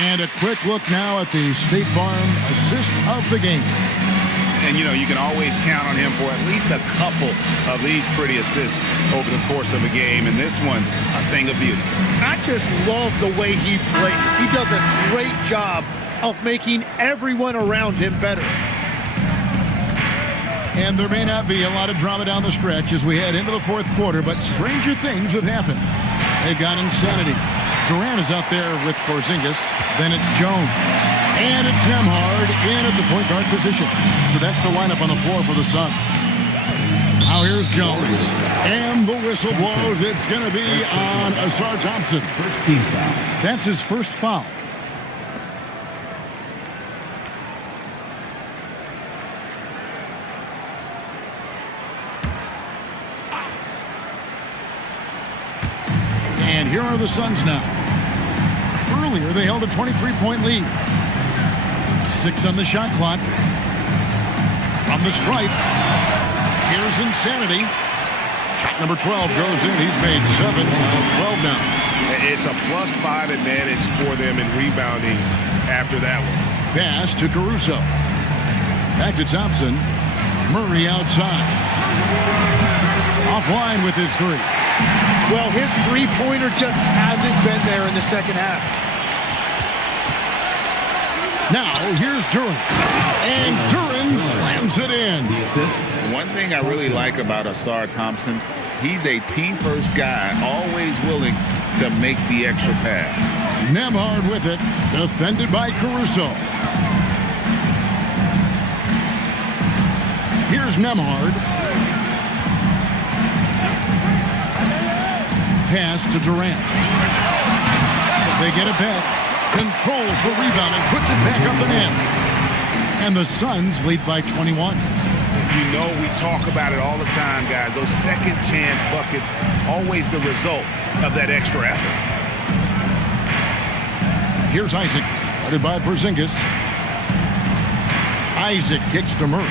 And a quick look now at the State Farm assist of the game. And, you know, you can always count on him for at least a couple of these pretty assists over the course of a game. And this one, a thing of beauty. I just love the way he plays. He does a great job of making everyone around him better. And there may not be a lot of drama down the stretch as we head into the fourth quarter, but stranger things have happened. They've got insanity. Durant is out there with Porzingis. Then it's Jones. And it's Nembhard in at the point guard position. So that's the lineup on the floor for the Suns. Now here's Jones. And the whistle blows. It's going to be on Asar Thompson. First team foul. That's his first foul. And here are the Suns now. Earlier, they held a 23-point lead. 6 on the shot clock. From the stripe. Here's Insanity. Shot number 12 goes in. He's made 7 of 12 now. It's a +5 advantage for them in rebounding after that one. Pass to Caruso. Back to Thompson. Murray outside. Offline with his three. Well, his three-pointer just hasn't been there in the second half. Now, here's Duran. And Duran slams it in. One thing I really like about Asar Thompson, he's a team-first guy, always willing to make the extra pass. Nembhard with it, defended by Caruso. Here's Nembhard. Pass to Durant. They get it back. Controls the rebound and puts it back up and in. And the Suns lead by 21. You know we talk about it all the time, guys. Those second chance buckets, always the result of that extra effort. Here's Isaac, guarded by Porzingis. Isaac kicks to Murray.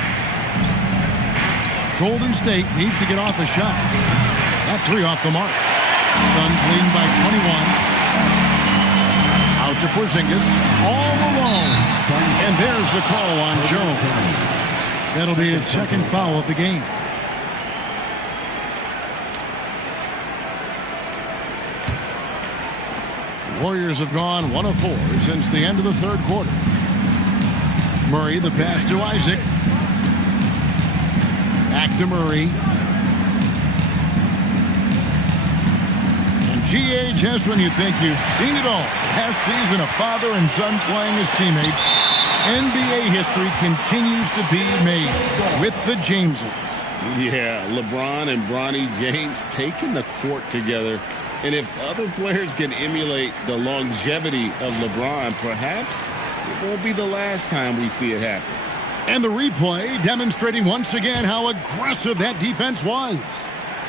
Golden State needs to get off a shot. That three off the mark. Suns leading by 21. Out to Porzingis, all alone. And there's the call on Jones. That'll be his second foul of the game. Warriors have gone 1 of 4 since the end of the third quarter. Murray, the pass to Isaac. Back to Murray. G.A. just when you think you've seen it all. Last season, a father and son playing as teammates. NBA history continues to be made with the Jameses. Yeah, LeBron and Bronny James taking the court together. And if other players can emulate the longevity of LeBron, perhaps it won't be the last time we see it happen. And the replay demonstrating once again how aggressive that defense was.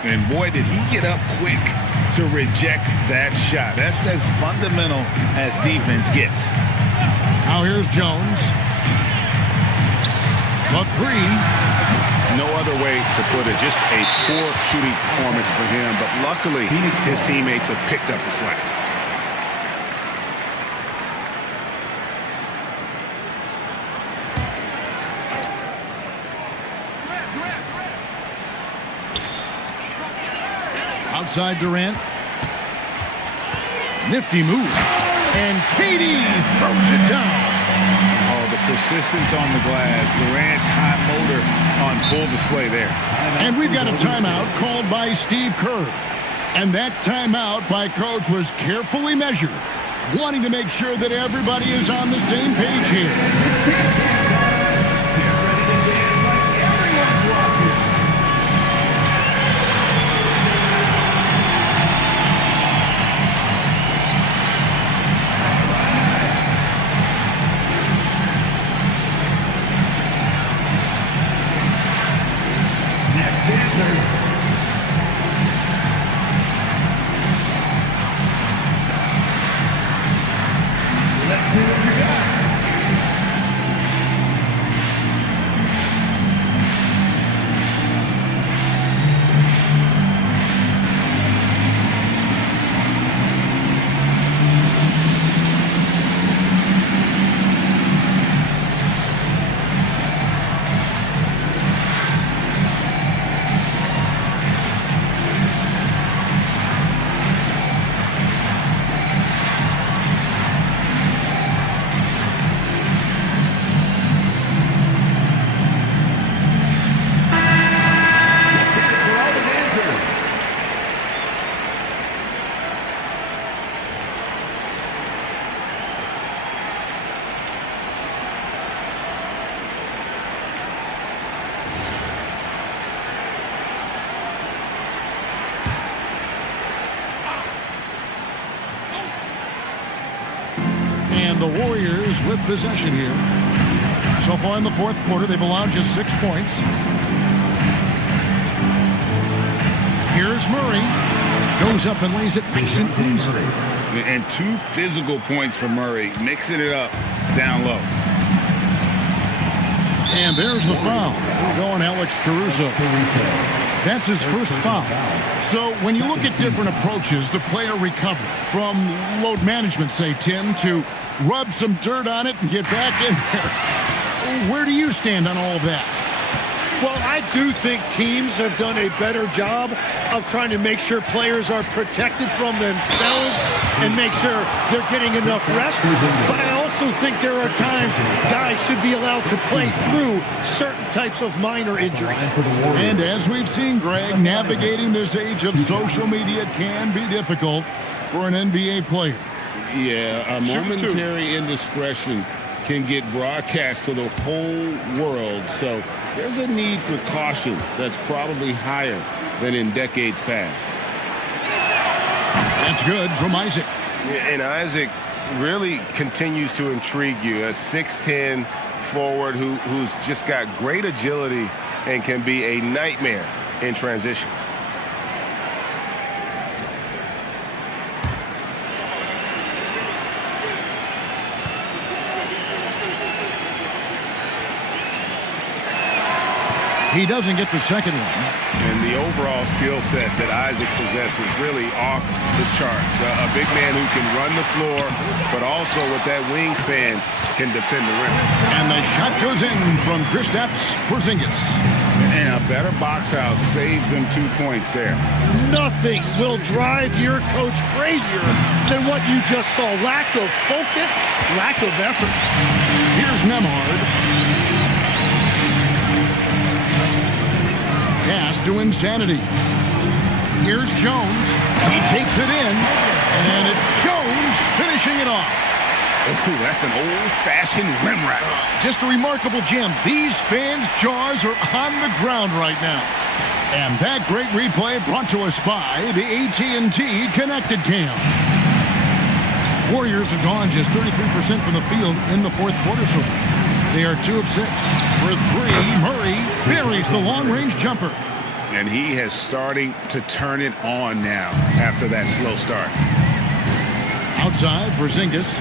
And boy, did he get up quick to reject that shot. That's as fundamental as defense gets. Now here's Jones. The three. No other way to put it. Just a poor shooting performance for him. But luckily, his teammates have picked up the slack. Outside Durant. Nifty move. And Katie throws it down. Oh, the persistence on the glass. Durant's high motor on full display there. And we've got a timeout called by Steve Kerr. And that timeout by Coach was carefully measured, wanting to make sure that everybody is on the same page here. And the Warriors with possession here. So far in the fourth quarter, they've allowed just 6 points. Here's Murray. Goes up and lays it nice and easily. And 2 physical points for Murray, mixing it up down low. And there's the foul. Going Alex Caruso. That's his first foul. So when you look at different approaches to player recovery, from load management, say, Tim, to rub some dirt on it and get back in there, where do you stand on all of that? Well, I do think teams have done a better job of trying to make sure players are protected from themselves and make sure they're getting enough rest. But I also think there are times guys should be allowed to play through certain types of minor injuries. And as we've seen, Greg, navigating this age of social media can be difficult for an NBA player. Yeah, a momentary indiscretion can get broadcast to the whole world. So there's a need for caution that's probably higher than in decades past. That's good from Isaac. And Isaac really continues to intrigue you. A 6'10" forward who's just got great agility and can be a nightmare in transition. He doesn't get the second one. And the overall skill set that Isaac possesses really off the charts. A big man who can run the floor, but also with that wingspan can defend the rim. And the shot goes in from Kristaps Porzingis. And a better box out saves them 2 points there. Nothing will drive your coach crazier than what you just saw. Lack of focus, lack of effort. Here's Nemhard. Pass to insanity. Here's Jones. He takes it in, and it's Jones finishing it off. Ooh, that's an old-fashioned rim rack. Just a remarkable jam. These fans' jaws are on the ground right now. And that great replay brought to us by the AT&T Connected Cam. Warriors have gone just 33% from the field in the fourth quarter so far. They are 2 of 6. For 3, Murray buries the long-range jumper. And he has starting to turn it on now after that slow start. Outside, Porzingis.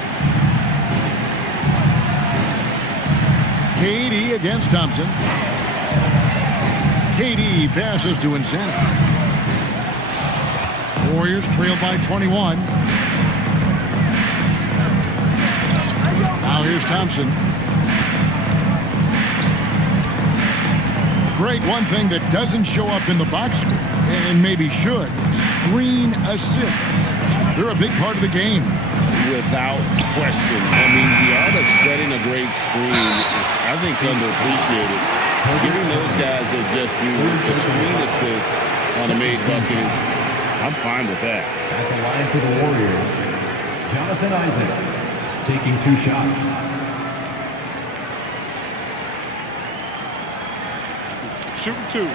KD against Thompson. KD passes to insanity. Warriors trail by 21. Now here's Thompson. Great, one thing that doesn't show up in the box score, and maybe should, screen assists. They're a big part of the game. Without question. I mean, the art of setting a great screen, I think, is underappreciated. Giving those guys that just do the screen assist on a made bucket is, I'm fine with that. At the line for the Warriors, Jonathan Isaac taking 2 shots. Shooting 2.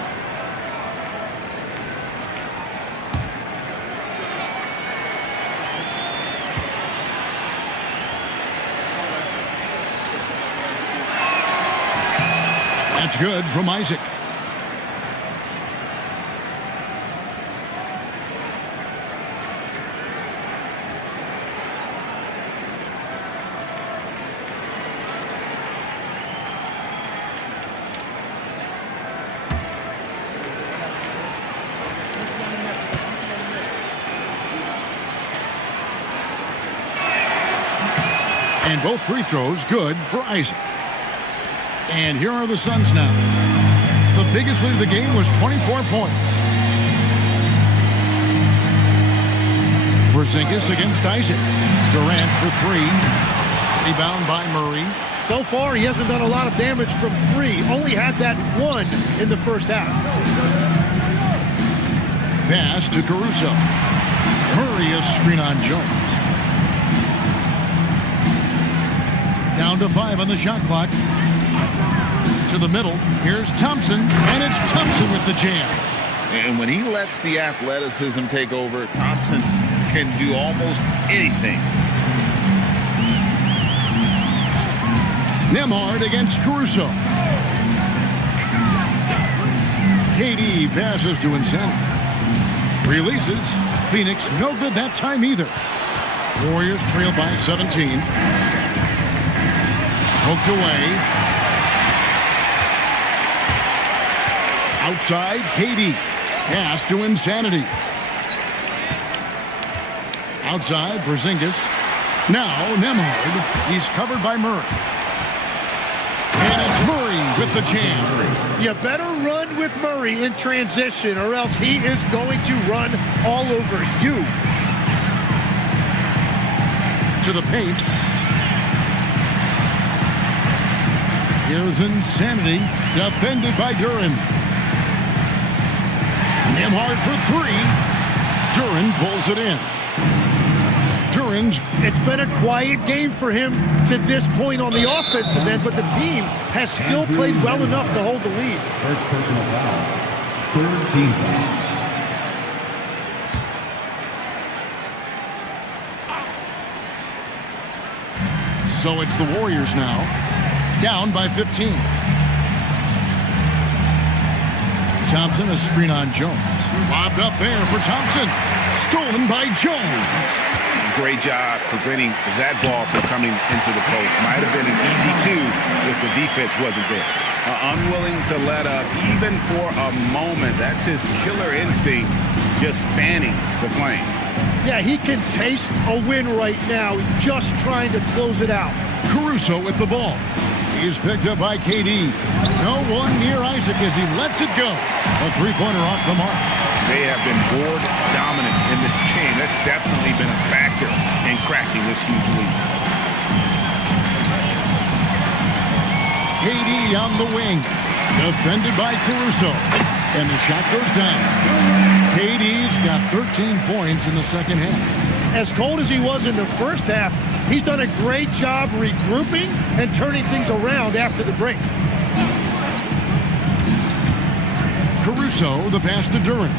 That's good from Isaac. And both free throws good for Isaac. And here are the Suns now. The biggest lead of the game was 24 points. Porzingis against Isaac. Durant for 3. Rebound by Murray. So far, he hasn't done a lot of damage from 3. Only had that 1 in the first half. Pass to Caruso. Murray is screen on Jones. Down to 5 on the shot clock. To the middle. Here's Thompson, and it's Thompson with the jam. And when he lets the athleticism take over, Thompson can do almost anything. Nembhard against Caruso. KD passes to Insanity. Releases. Phoenix no good that time either. Warriors trail by 17. Poked away. Outside, KD. Pass to Insanity. Outside, Porzingis. Now, Nembhard. He's covered by Murray. And it's Murray with the jam. You better run with Murray in transition, or else he is going to run all over you. To the paint. Here's Insanity, defended by Duren. Nembhard for three. Duren pulls it in. Duren's. It's been a quiet game for him to this point on the offensive end, but the team has still played well enough to hold the lead. First personal foul. Third team foul. So it's the Warriors now, down by 15. Thompson, a screen on Jones. Lobbed up there for Thompson. Stolen by Jones. Great job preventing that ball from coming into the post. Might have been an easy two if the defense wasn't there. Unwilling to let up even for a moment. That's his killer instinct, just fanning the flame. Yeah, he can taste a win right now, just trying to close it out. Caruso with the ball. He's picked up by KD. No one near Isaac as he lets it go. A three-pointer off the mark. They have been board dominant in this game. That's definitely been a factor in cracking this huge lead. KD on the wing. Defended by Caruso. And the shot goes down. KD's got 13 points in the second half. As cold as he was in the first half, he's done a great job regrouping and turning things around after the break. Caruso, the pass to Duren.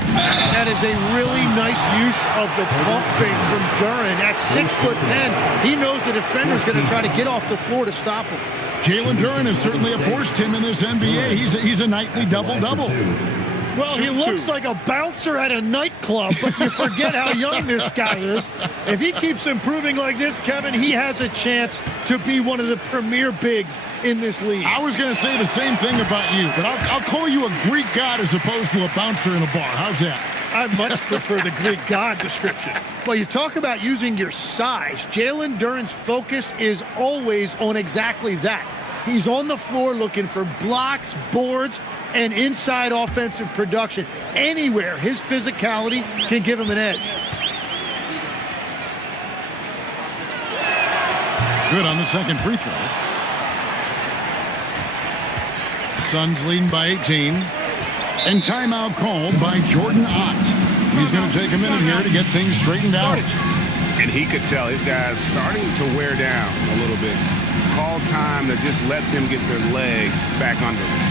That is a really nice use of the pump fake from Duren. At 6'10", he knows the defender's going to try to get off the floor to stop him. Jalen Duren has certainly forced him in this NBA. He's a nightly double-double. Well, he looks like a bouncer at a nightclub, but you forget how young this guy is. If he keeps improving like this, Kevin, he has a chance to be one of the premier bigs in this league. I was going to say the same thing about you, but I'll call you a Greek god as opposed to a bouncer in a bar. How's that? I much prefer the Greek god description. Well, you talk about using your size. Jalen Duren's focus is always on exactly that. He's on the floor looking for blocks, boards, and inside offensive production. Anywhere his physicality can give him an edge. Good on the second free throw. Suns leading by 18. And timeout called by Jordan Ott. He's going to take a minute here to get things straightened out. And he could tell his guys starting to wear down a little bit. Call time to just let them get their legs back under them.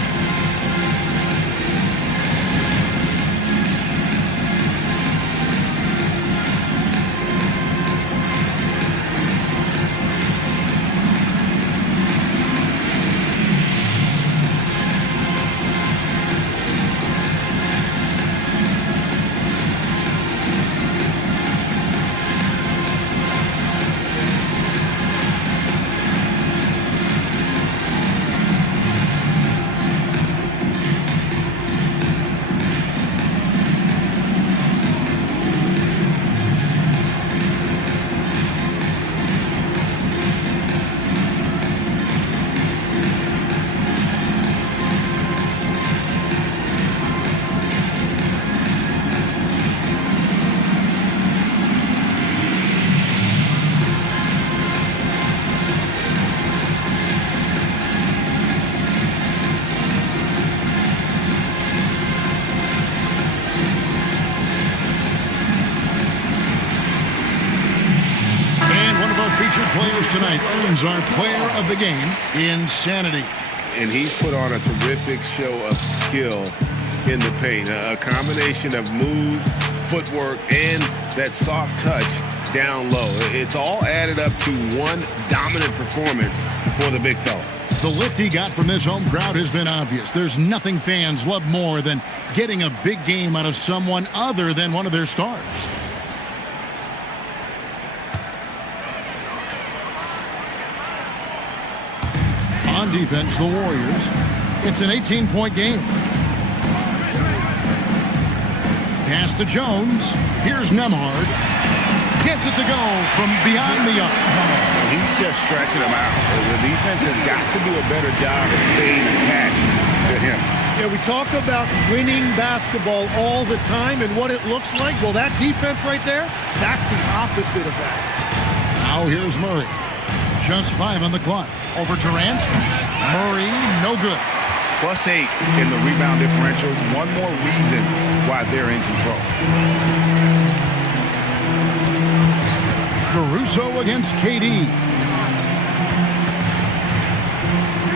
Players tonight earns our player of the game, Insanity. And he's put on a terrific show of skill in the paint. A combination of moves, footwork, and that soft touch down low. It's all added up to one dominant performance for the big fella. The lift he got from this home crowd has been obvious. There's nothing fans love more than getting a big game out of someone other than one of their stars. On defense, the Warriors. It's an 18-point game. Pass to Jones. Here's Nemhard. Gets it to go from beyond the arc. He's just stretching him out. The defense has got to do a better job of staying attached to him. Yeah, we talk about winning basketball all the time and what it looks like. Well, that defense right there, that's the opposite of that. Now here's Murray. Just 5 on the clock. Over Durant. Murray, no good. +8 in the rebound differential. One more reason why they're in control. Caruso against KD.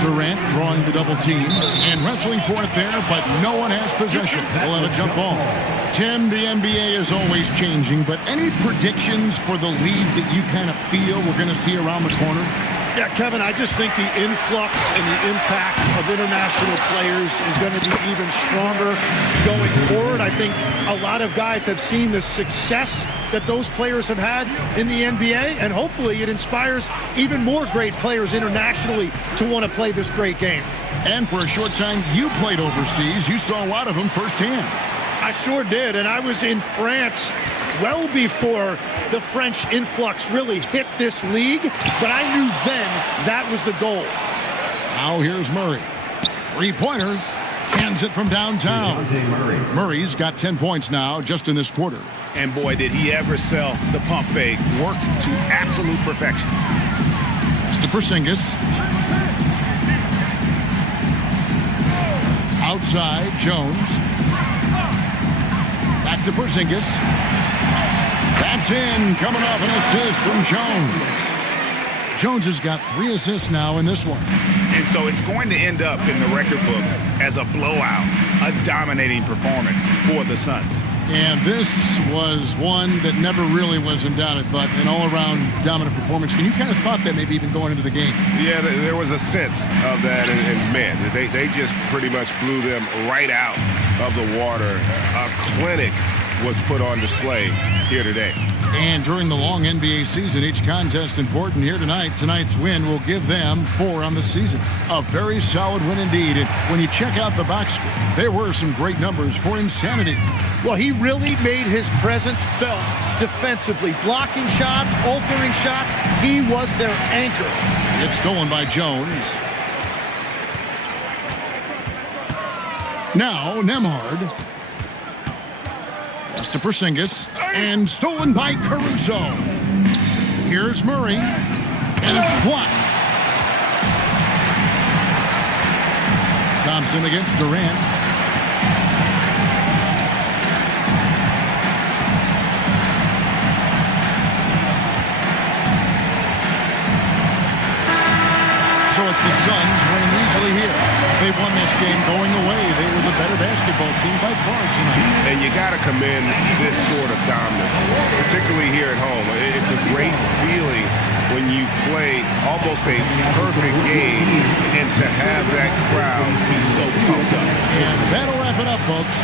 Durant drawing the double team and wrestling for it there, but no one has possession. We'll have a jump ball. Tim, the NBA is always changing, but any predictions for the league that you kind of feel we're going to see around the corner? Yeah, Kevin, I just think the influx and the impact of international players is going to be even stronger going forward. I think a lot of guys have seen the success that those players have had in the NBA, and hopefully it inspires even more great players internationally to want to play this great game. And for a short time, you played overseas. You saw a lot of them firsthand. I sure did, and I was in France well before the French influx really hit this league, but I knew then that was the goal. Now here's Murray. Three-pointer. Cans it from downtown. Murray's got 10 points now just in this quarter. And boy, did he ever sell the pump fake. Worked to absolute perfection. That's to Porzingis. Outside, Jones. Back to Porzingis. That's in, coming off an assist from Jones. Jones has got 3 assists now in this one. And so it's going to end up in the record books as a blowout, a dominating performance for the Suns. And this was one that never really was in doubt, I thought, an all-around dominant performance. And you kind of thought that maybe even going into the game. Yeah, there was a sense of that, and man, they just pretty much blew them right out of the water. A clinic was put on display here today. And during the long NBA season, each contest important here tonight. Tonight's win will give them 4 on the season. A very solid win indeed. And when you check out the box score, there were some great numbers for Insanity. Well, he really made his presence felt defensively. Blocking shots, altering shots. He was their anchor. It's stolen by Jones. Now, Nemhard. Pass to Porzingis, and stolen by Caruso. Here's Murray, and it's blocked. Thompson against Durant. So it's the Suns winning easily here. They won this game going away. They were the better basketball team by far tonight. And you got to commend this sort of dominance, particularly here at home. It's a great feeling when you play almost a perfect game and to have that crowd be so pumped up. And that'll wrap it up, folks.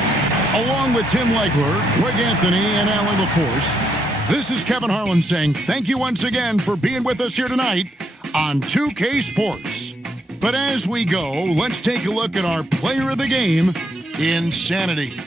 Along with Tim Legler, Greg Anthony, and Alan LaForce, this is Kevin Harlan saying thank you once again for being with us here tonight on 2K Sports. But as we go, let's take a look at our player of the game, Insanity.